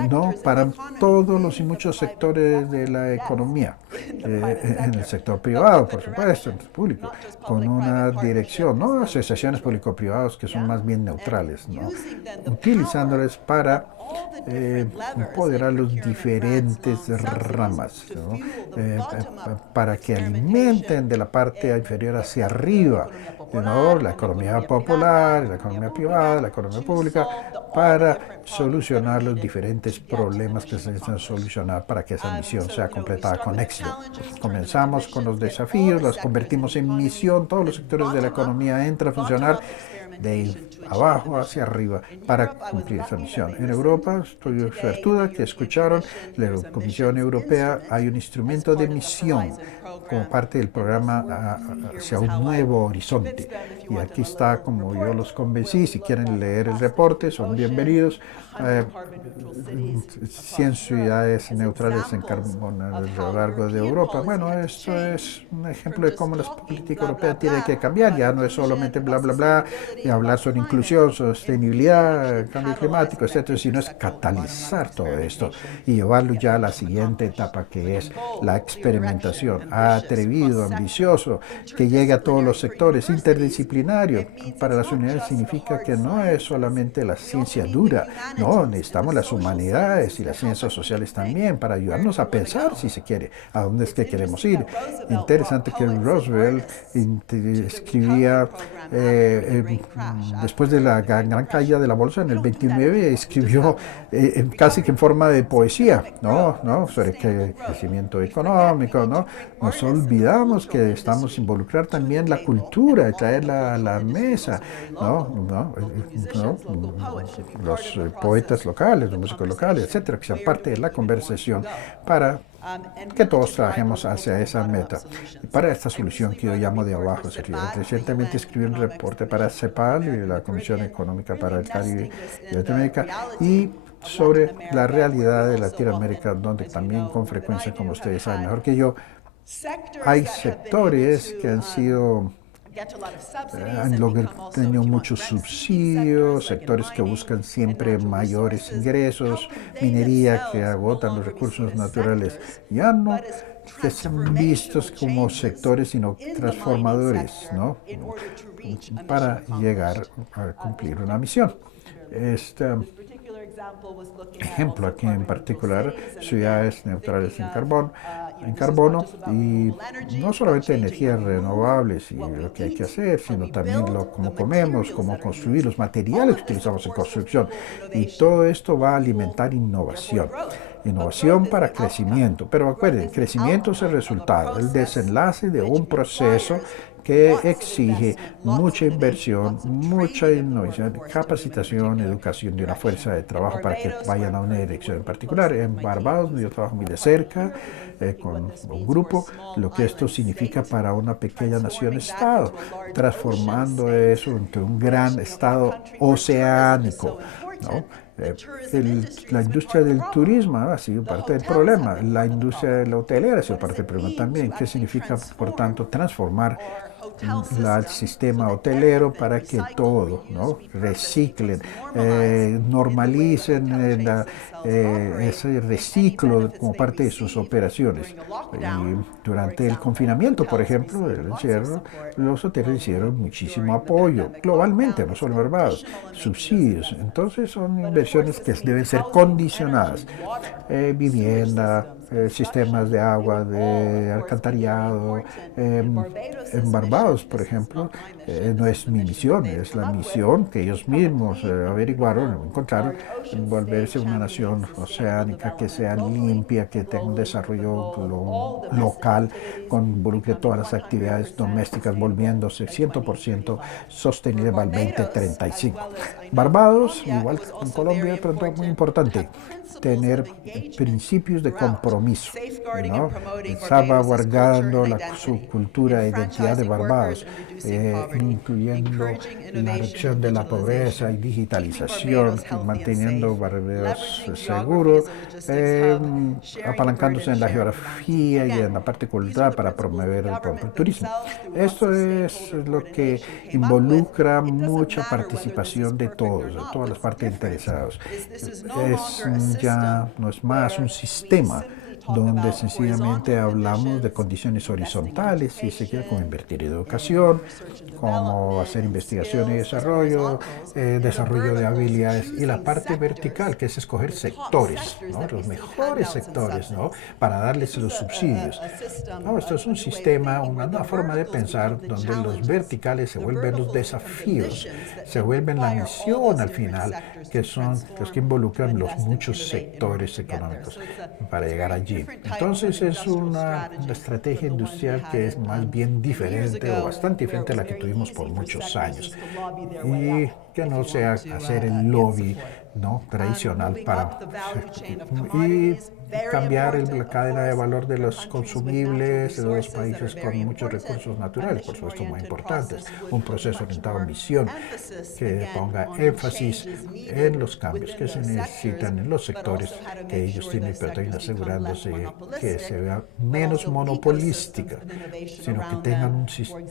¿no? Para todos los y muchos sectores de la economía, en el sector privado, por supuesto, en el público, con una dirección, no asociaciones público-privados que son más bien neutrales, ¿no? Utilizándoles para empoderar los diferentes ramas, ¿no? Para que alimenten de la parte inferior hacia arriba, ¿no? La economía popular, la economía privada, la economía pública, para solucionar los diferentes problemas que se necesitan solucionar para que esa misión sea completada con éxito. Comenzamos con los desafíos, los convertimos en misión, todos los sectores de la economía entran a funcionar de abajo hacia arriba para cumplir esa misión. En Europa, estoy suertuda que escucharon, la Comisión Europea hay un instrumento de misión como parte del programa hacia un nuevo horizonte. Y aquí está, como yo los convencí, si quieren leer el reporte, son bienvenidos. 100 ciudades neutrales en carbono a lo largo de Europa. Bueno, esto es un ejemplo de cómo la política europea tiene que cambiar. Ya no es solamente bla, bla, bla, y hablar sobre inclusión, sostenibilidad, cambio climático, etcétera, sino es catalizar todo esto y llevarlo ya a la siguiente etapa, que es la experimentación, atrevido, ambicioso, que llegue a todos los sectores, interdisciplinario. Para las unidades significa que no es solamente la ciencia dura, no, necesitamos las humanidades y las ciencias sociales también para ayudarnos a pensar, si se quiere, a dónde es que queremos ir. Interesante que Roosevelt escribía, después de la gran caída de la bolsa en el 29, escribió casi que en forma de poesía, ¿no? Sobre el crecimiento económico, ¿no? Nos olvidamos que estamos involucrar también la cultura, traerla a la mesa, ¿no? Los poetas locales, los músicos locales, etcétera, que sean parte de la conversación para que todos trabajemos hacia esa meta. Y para esta solución que yo llamo de abajo hacia arriba. Recientemente escribí un reporte para CEPAL y la Comisión Económica para el Caribe y Latinoamérica, y sobre la realidad de Latinoamérica, donde también con frecuencia, como ustedes saben mejor que yo, Hay sectores que han tenido muchos subsidios, sectores que buscan siempre mayores ingresos, minería que agotan los recursos naturales, ya no que se han visto como sectores sino transformadores, ¿no? Para llegar a cumplir una misión. Este ejemplo aquí en particular, ciudades neutrales en carbono y no solamente energías renovables y lo que hay que hacer, sino también cómo comemos, cómo construir, los materiales que utilizamos en construcción. Y todo esto va a alimentar innovación. Innovación para crecimiento. Pero acuérdense, crecimiento es el resultado, el desenlace de un proceso que exige mucha inversión, mucha innovación, capacitación, educación de una fuerza de trabajo para que vayan a una dirección en particular. En Barbados, yo trabajo muy de cerca con un grupo, lo que esto significa para una pequeña nación-estado, transformando eso en un gran estado oceánico, ¿no? La industria del turismo ha sido parte del problema, la industria de la hotelera ha sido parte del problema también. ¿Qué significa, por tanto, transformar el sistema hotelero para que todo, ¿no? Reciclen, normalicen ese reciclo como parte de sus operaciones? Y durante el confinamiento, por ejemplo, el encierro, los hoteles hicieron muchísimo apoyo, globalmente, no solo en Barbados, subsidios. Entonces son inversiones que deben ser condicionadas. Vivienda, sistemas de agua, de alcantarillado. En Barbados, por ejemplo, no es mi misión, es la misión que ellos mismos averiguaron, encontraron, volverse una nación oceánica que sea limpia, que tenga un desarrollo local, con involucre todas las actividades domésticas, volviéndose 100% sostenible para el 2035. Barbados, igual que en Colombia, pero muy importante, tener principios de compromiso, ¿no? Salvaguardando su cultura e identidad de Barbados, incluyendo la reducción de la pobreza y digitalización, manteniendo barrios seguros, apalancándose en la geografía y en la parte cultural para promover el turismo. Esto es lo que involucra mucha participación de todos, de todas las partes interesadas. Ya no es más un sistema donde sencillamente hablamos de condiciones horizontales, si se quiere, como invertir en educación, como hacer investigación y desarrollo, desarrollo de habilidades, y la parte vertical, que es escoger sectores, ¿no? Los mejores sectores, ¿no? Para darles los subsidios. No, esto es un sistema, una forma de pensar donde los verticales se vuelven los desafíos, se vuelven la misión al final, que son los que involucran los muchos sectores económicos para llegar allí. Entonces es una estrategia industrial que es más bien diferente o bastante diferente a la que tuvimos por muchos años, y que no sea hacer el lobby, ¿no? Tradicional para y cambiar la cadena de valor de los consumibles de los países con muchos recursos naturales, por supuesto muy importantes, un proceso orientado a misión que ponga énfasis en los cambios que se necesitan en los sectores que ellos tienen, pero también asegurándose que se vea menos monopolística, sino que tengan un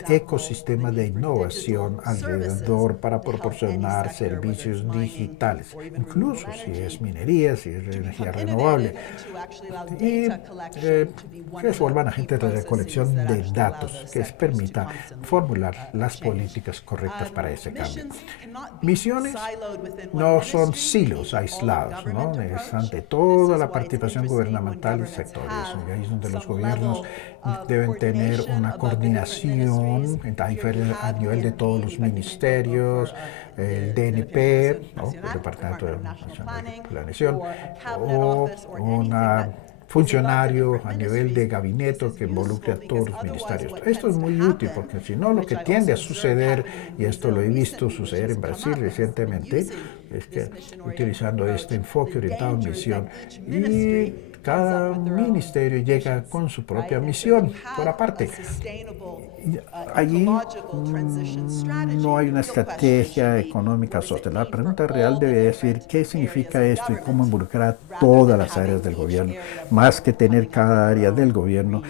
ecosistema de innovación alrededor para proporcionar servicios digitales, incluso si es minería, si es energía renovable, y que se vuelvan agentes de recolección de datos que les permita formular las políticas correctas para ese cambio. Misiones no son silos aislados, ¿no? Es ante toda la participación gubernamental y sectorial. Ahí es donde los gobiernos deben tener una coordinación a nivel de todos los ministerios, el DNP, ¿no? El Departamento Nacional de Planeación, o un funcionario a nivel de gabinete que involucre a todos los ministerios. Esto es muy útil porque si no, lo que tiende a suceder, y esto lo he visto suceder en Brasil recientemente, es que utilizando este enfoque orientado a misión, y cada ministerio llega con su propia misión por aparte. Allí no hay una estrategia económica social. La pregunta real debe decir qué significa esto y cómo involucrar a todas las áreas del gobierno, más que tener cada área del gobierno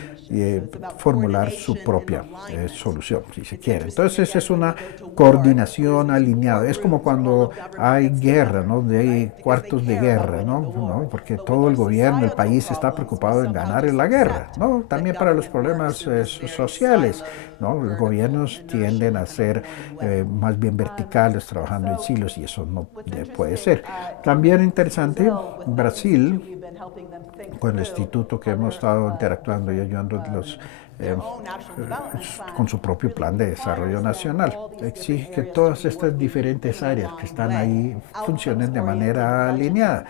formular su propia solución, si se quiere. Entonces es una coordinación alineada. Es como cuando hay guerra, ¿no? Hay cuartos de guerra, ¿no? Porque todo el gobierno, el país está preocupado en ganar en la guerra, ¿no? También para los problemas sociales, ¿no? Los gobiernos tienden a ser más bien verticales, trabajando en silos, y eso no puede ser. También interesante, Brasil, con el instituto que hemos estado interactuando y ayudando con su propio plan de desarrollo nacional. Exige que todas estas diferentes áreas que están ahí funcionen de manera alineada.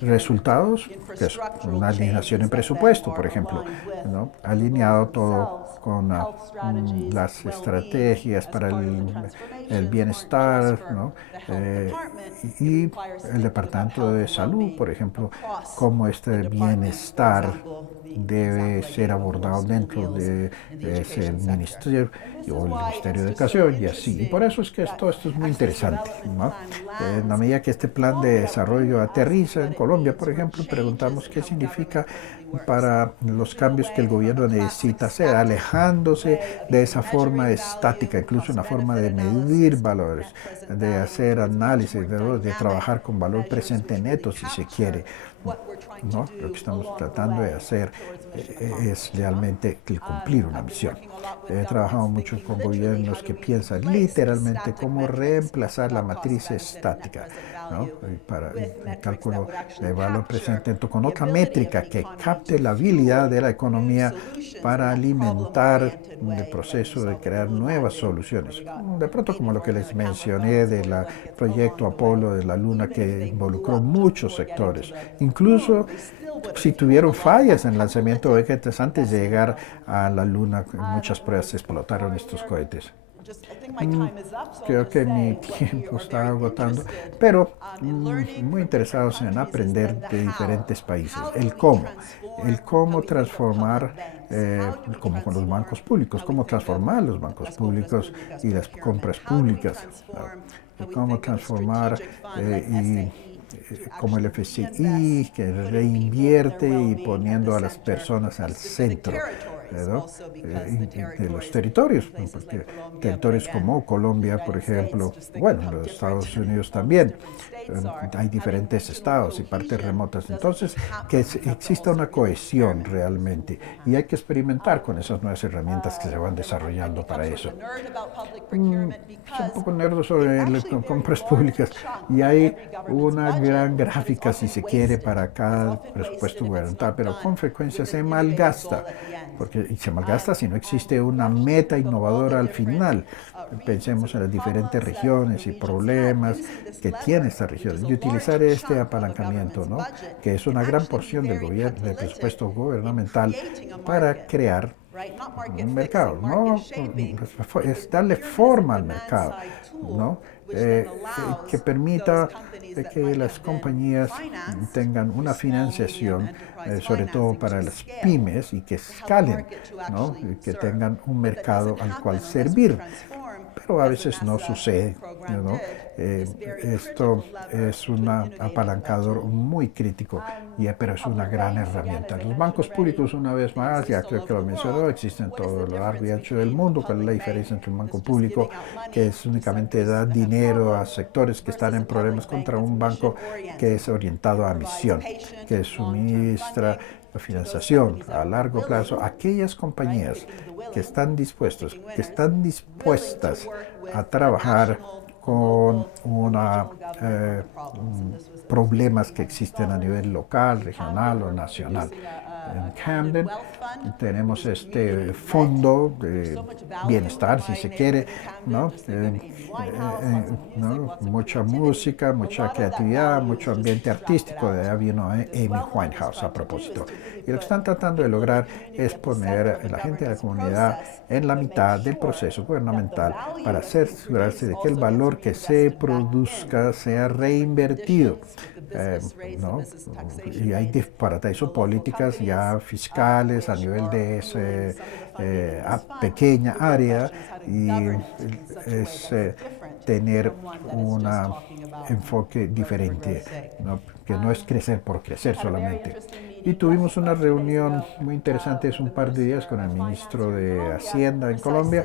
Resultados, que es una alineación en presupuesto, por ejemplo, ¿no? Alineado todo con las estrategias para el bienestar, ¿no? Y el Departamento de Salud, por ejemplo, cómo este bienestar debe ser abordado dentro de ese ministerio o el Ministerio de Educación y así. Y por eso es que todo esto es muy interesante, ¿no? En la medida que este plan de desarrollo aterriza en Colombia, por ejemplo, preguntamos qué significa para los cambios que el gobierno necesita hacer, alejándose de esa forma estática, incluso una forma de medir valores, de hacer análisis, de trabajar con valor presente neto, si se quiere, ¿no? Lo que estamos tratando de hacer es realmente cumplir una misión. He trabajado mucho con gobiernos que piensan literalmente cómo reemplazar la matriz estática, ¿no? Para el cálculo de valor presente neto con otra métrica que capte la habilidad de la economía para alimentar el proceso de crear nuevas soluciones. De pronto, como lo que les mencioné del proyecto Apolo de la Luna, que involucró muchos sectores, incluso si tuvieron fallas en el lanzamiento de cohetes antes de llegar a la Luna, muchas pruebas se explotaron estos cohetes. Creo que mi tiempo está agotando, pero muy interesados en aprender de diferentes países. El cómo transformar, como con los bancos públicos, cómo transformar los bancos públicos y las compras públicas, cómo transformar como el FCI, que reinvierte y poniendo a las personas al centro, ¿no? De los territorios, porque territorios como Colombia, por ejemplo, bueno, los Estados Unidos también, hay diferentes estados y partes remotas, entonces que exista una cohesión realmente, y hay que experimentar con esas nuevas herramientas que se van desarrollando para eso. Soy un poco nerdo sobre las compras públicas, y hay una gran gráfica, si se quiere, para cada presupuesto gubernamental, pero con frecuencia se malgasta, porque se malgasta si no existe una meta innovadora al final. Pensemos en las diferentes regiones y problemas que tiene esta región, y utilizar este apalancamiento, ¿no? Que es una gran porción del gobierno, del presupuesto gubernamental, para crear un mercado, ¿no? Es darle forma al mercado, ¿no? Que permita que las compañías tengan una financiación, sobre todo para las pymes, y que escalen, ¿no? Y que tengan un mercado al cual servir. Pero a veces no sucede, ¿no? Esto es un apalancador muy crítico, pero es una gran herramienta. Los bancos públicos, una vez más, ya creo que lo mencionó, existen todo lo largo y ancho del mundo. ¿Cuál es la diferencia entre un banco público que únicamente da dinero a sectores que están en problemas contra un banco que es orientado a misión, que suministra financiación a largo plazo a aquellas compañías que están dispuestas a trabajar con problemas que existen a nivel local, regional o nacional? en Camden. Tenemos este fondo de bienestar, si se quiere, ¿no? ¿No? Mucha música, mucha creatividad, mucho ambiente artístico. De ahí vino Amy Winehouse a propósito. Y lo que están tratando de lograr es poner a la gente de la comunidad en la mitad del proceso gubernamental para asegurarse de que el valor que se produzca sea reinvertido. ¿No? Y hay para eso políticas ya fiscales a nivel de esa pequeña área y es tener un enfoque diferente, ¿no? Que no es crecer por crecer solamente. Y tuvimos una reunión muy interesante hace un par de días con el ministro de Hacienda en Colombia,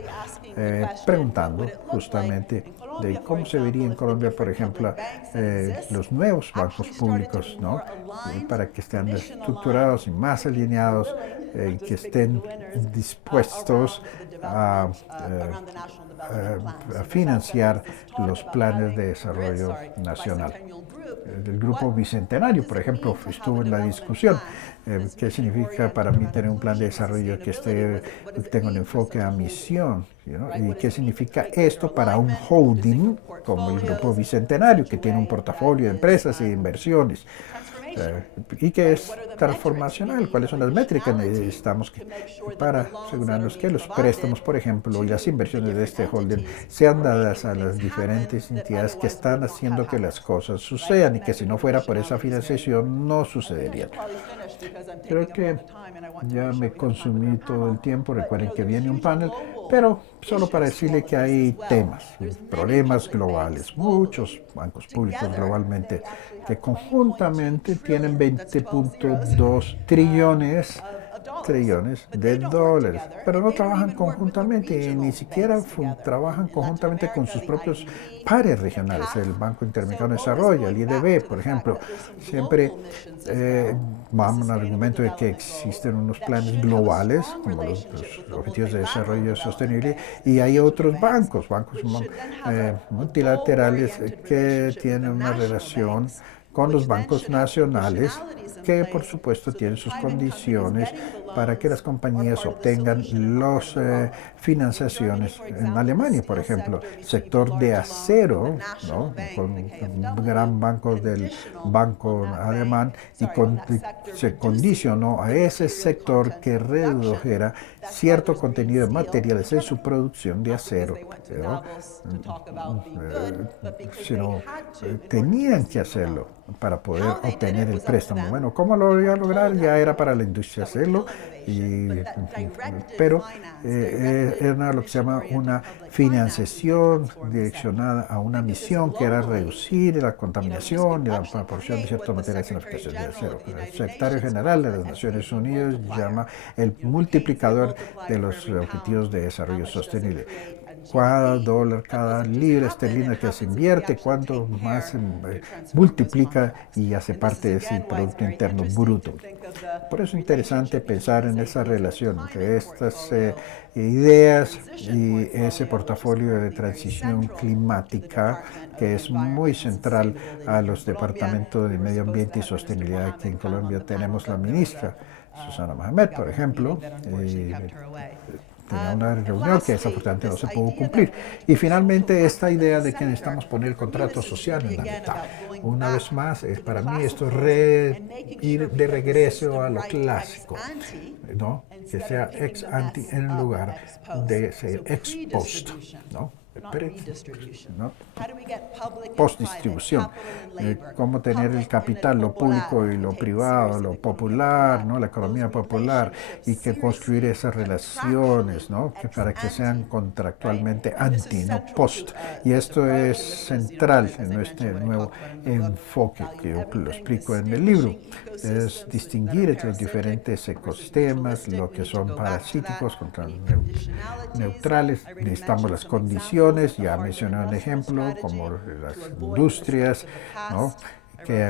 preguntando justamente de cómo se vería en Colombia, por ejemplo, los nuevos bancos públicos, ¿no? Para que estén estructurados y más alineados, que estén dispuestos a financiar los planes de desarrollo nacional. El Grupo Bicentenario, por ejemplo, estuvo en la discusión. ¿Qué significa para mí tener un plan de desarrollo que tenga un enfoque a misión? ¿No? ¿Y qué significa esto para un holding como el Grupo Bicentenario, que tiene un portafolio de empresas y de inversiones? ¿Y qué es transformacional? ¿Cuáles son las métricas que necesitamos para asegurarnos que los préstamos, por ejemplo, y las inversiones de este holding sean dadas a las diferentes entidades que están haciendo que las cosas sucedan y que si no fuera por esa financiación no sucederían? Creo que ya me consumí todo el tiempo. Recuerden que viene un panel, pero solo para decirle que hay temas, problemas globales, muchos bancos públicos globalmente que conjuntamente tienen 20.2 trillones de dólares, pero no trabajan conjuntamente y ni siquiera trabajan conjuntamente con sus propios pares regionales, el Banco Interamericano de Desarrollo, el IDB, por ejemplo. Siempre vamos al argumento de que existen unos planes globales, como los Objetivos de Desarrollo Sostenible, y hay otros bancos multilaterales que tienen una relación con los bancos nacionales, que por supuesto tienen sus condiciones para que las compañías obtengan las financiaciones. En Alemania, por ejemplo, sector de acero, ¿no? Con gran banco del banco alemán, y se condicionó a ese sector que redujera cierto contenido de materiales en su producción de acero, ¿no? Sino tenían que hacerlo para poder obtener el préstamo. Bueno, ¿cómo lo iba a lograr? Ya era para la industria hacerlo, pero era lo que se llama una financiación direccionada a una misión que era reducir la contaminación y la proporción de ciertas materiales en las presas de acero. El secretario general de las Naciones Unidas llama el multiplicador de los Objetivos de Desarrollo Sostenible. Cada dólar, cada libra esterlina que se invierte, cuánto más multiplica y hace parte de ese Producto Interno Bruto. Por eso es interesante pensar en esa relación entre estas ideas y ese portafolio de transición climática que es muy central a los departamentos de Medio Ambiente y Sostenibilidad. Aquí en Colombia tenemos la ministra Susana Mohamed, por ejemplo, tenía una reunión que desafortunadamente no se pudo cumplir. Y finalmente esta idea de que necesitamos poner el contrato social en la mitad. Una vez más, para mí esto es ir de regreso a lo clásico, ¿no? Que sea ex ante en lugar de ser ex post, ¿no? ¿No? Postdistribución, cómo tener el capital, lo público y lo privado, lo popular, ¿no? La economía popular, y que construir esas relaciones, ¿no? Para que sean contractualmente anti, no post. Y esto es central en este nuevo enfoque que yo lo explico en el libro. Es distinguir entre los diferentes ecosistemas, lo que son parasíticos contra neutrales. Necesitamos las condiciones. Ya mencioné un ejemplo, como las industrias, ¿no? Que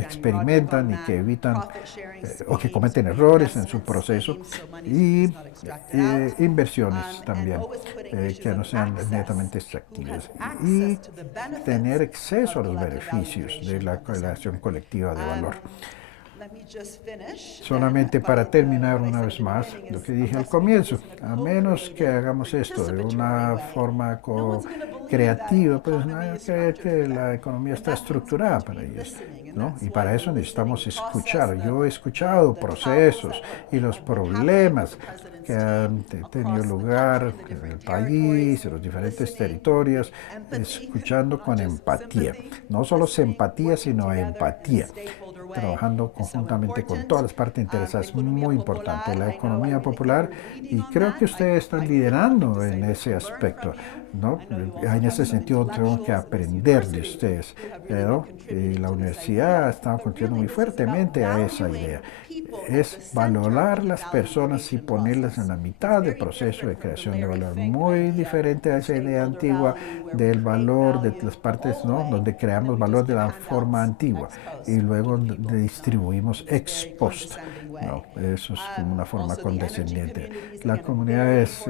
experimentan y que evitan o que cometen errores en su proceso, y inversiones también que no sean netamente extractivas, y tener acceso a los beneficios de la creación colectiva de valor. Solamente para terminar una vez más lo que dije al comienzo, a menos que hagamos esto de una forma creativa, pues nadie cree que la economía está estructurada para ellos, ¿no? Y para eso necesitamos escuchar. Yo he escuchado procesos y los problemas que han tenido lugar en el país, en los diferentes territorios, escuchando con empatía. No solo simpatía, sino empatía, trabajando conjuntamente con todas las partes interesadas. Muy importante la economía popular, y creo que ustedes están liderando en ese aspecto, ¿no? En ese sentido tenemos que aprender de ustedes, ¿no? Y la universidad está contribuyendo muy fuertemente a esa idea. Es valorar las personas y ponerlas en la mitad del proceso de creación de valor. Muy diferente a esa idea antigua del valor de las partes, ¿no? Donde creamos valor de la forma antigua y luego distribuimos ex post, ¿no? Eso es como una forma condescendiente. La comunidad es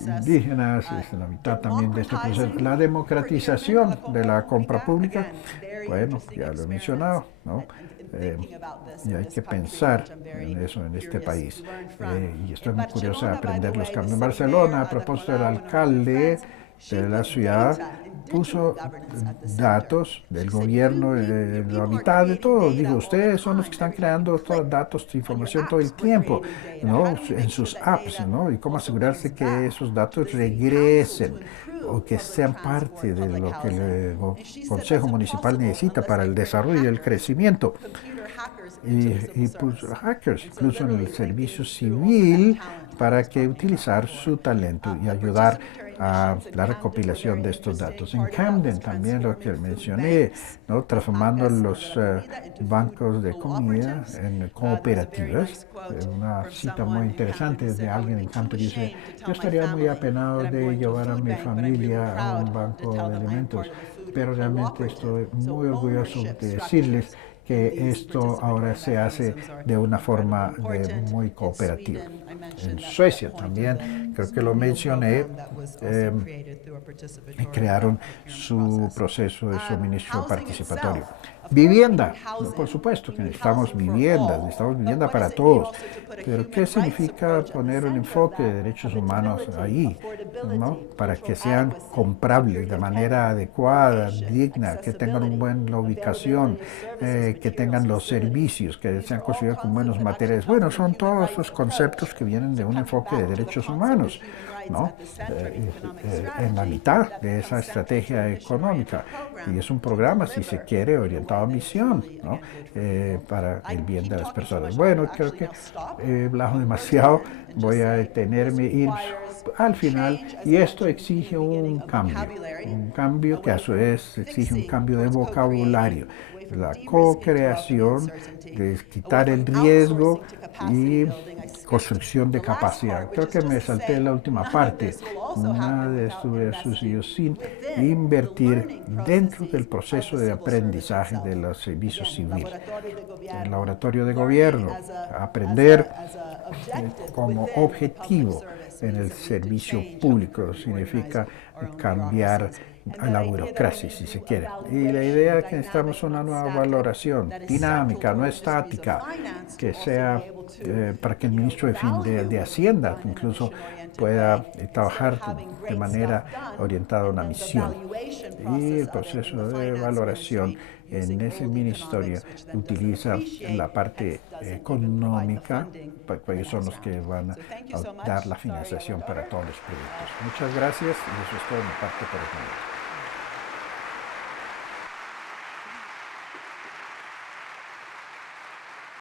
indígenas, es la mitad también de este proceso. La democratización de la compra pública, bueno, ya lo he mencionado, ¿no? Y hay que pensar en eso en este país. Y estoy muy curioso de aprender los cambios. En Barcelona, a propósito del alcalde de la ciudad, puso datos del gobierno, la mitad de todo. Dijo, ustedes son los que están creando todos los datos, información todo el tiempo, ¿no? En sus apps, ¿no? Y cómo asegurarse que esos datos regresen o que sean parte de lo que el Consejo Municipal necesita para el desarrollo y el crecimiento. Y puso hackers, incluso en el servicio civil, para que utilizar su talento y ayudar a la recopilación de estos datos. En Camden también lo que mencioné, ¿no? Transformando los bancos de comida en cooperativas. Una cita muy interesante de alguien en Camden dice, yo estaría muy apenado de llevar a mi familia a un banco de alimentos, pero realmente estoy muy orgulloso de decirles que esto ahora se hace de una forma muy cooperativa. En Suecia también, creo que lo mencioné, crearon su proceso de suministro participatorio. Vivienda, por supuesto que necesitamos vivienda para todos, pero ¿qué significa poner un enfoque de derechos humanos ahí, ¿no? Para que sean comprables de manera adecuada, digna, que tengan una buena ubicación, que tengan los servicios, que sean construidos con buenos materiales? Bueno, son todos esos conceptos que vienen de un enfoque de derechos humanos, ¿no? En la mitad de esa estrategia económica, y es un programa, si se quiere, orientado a misión, ¿no? Para el bien de las personas. Bueno, creo que he hablado demasiado, voy a detenerme, ir al final, y esto exige un cambio que a su vez exige un cambio de vocabulario, la co-creación, de quitar el riesgo y construcción de capacidad. Creo que me salté la última parte. Una de estos versos, sin invertir dentro del proceso de aprendizaje de los servicios civiles. El laboratorio de gobierno, aprender como objetivo en el servicio público significa cambiar a la burocracia, si se quiere. Y la idea es que necesitamos una nueva valoración dinámica, no estática, que sea para que el ministro de Hacienda incluso pueda trabajar de manera orientada a una misión. Y el proceso de valoración en ese ministerio utiliza la parte económica, porque ellos son los que van a dar la financiación para todos los proyectos. Muchas gracias, y eso es todo de mi parte por el momento.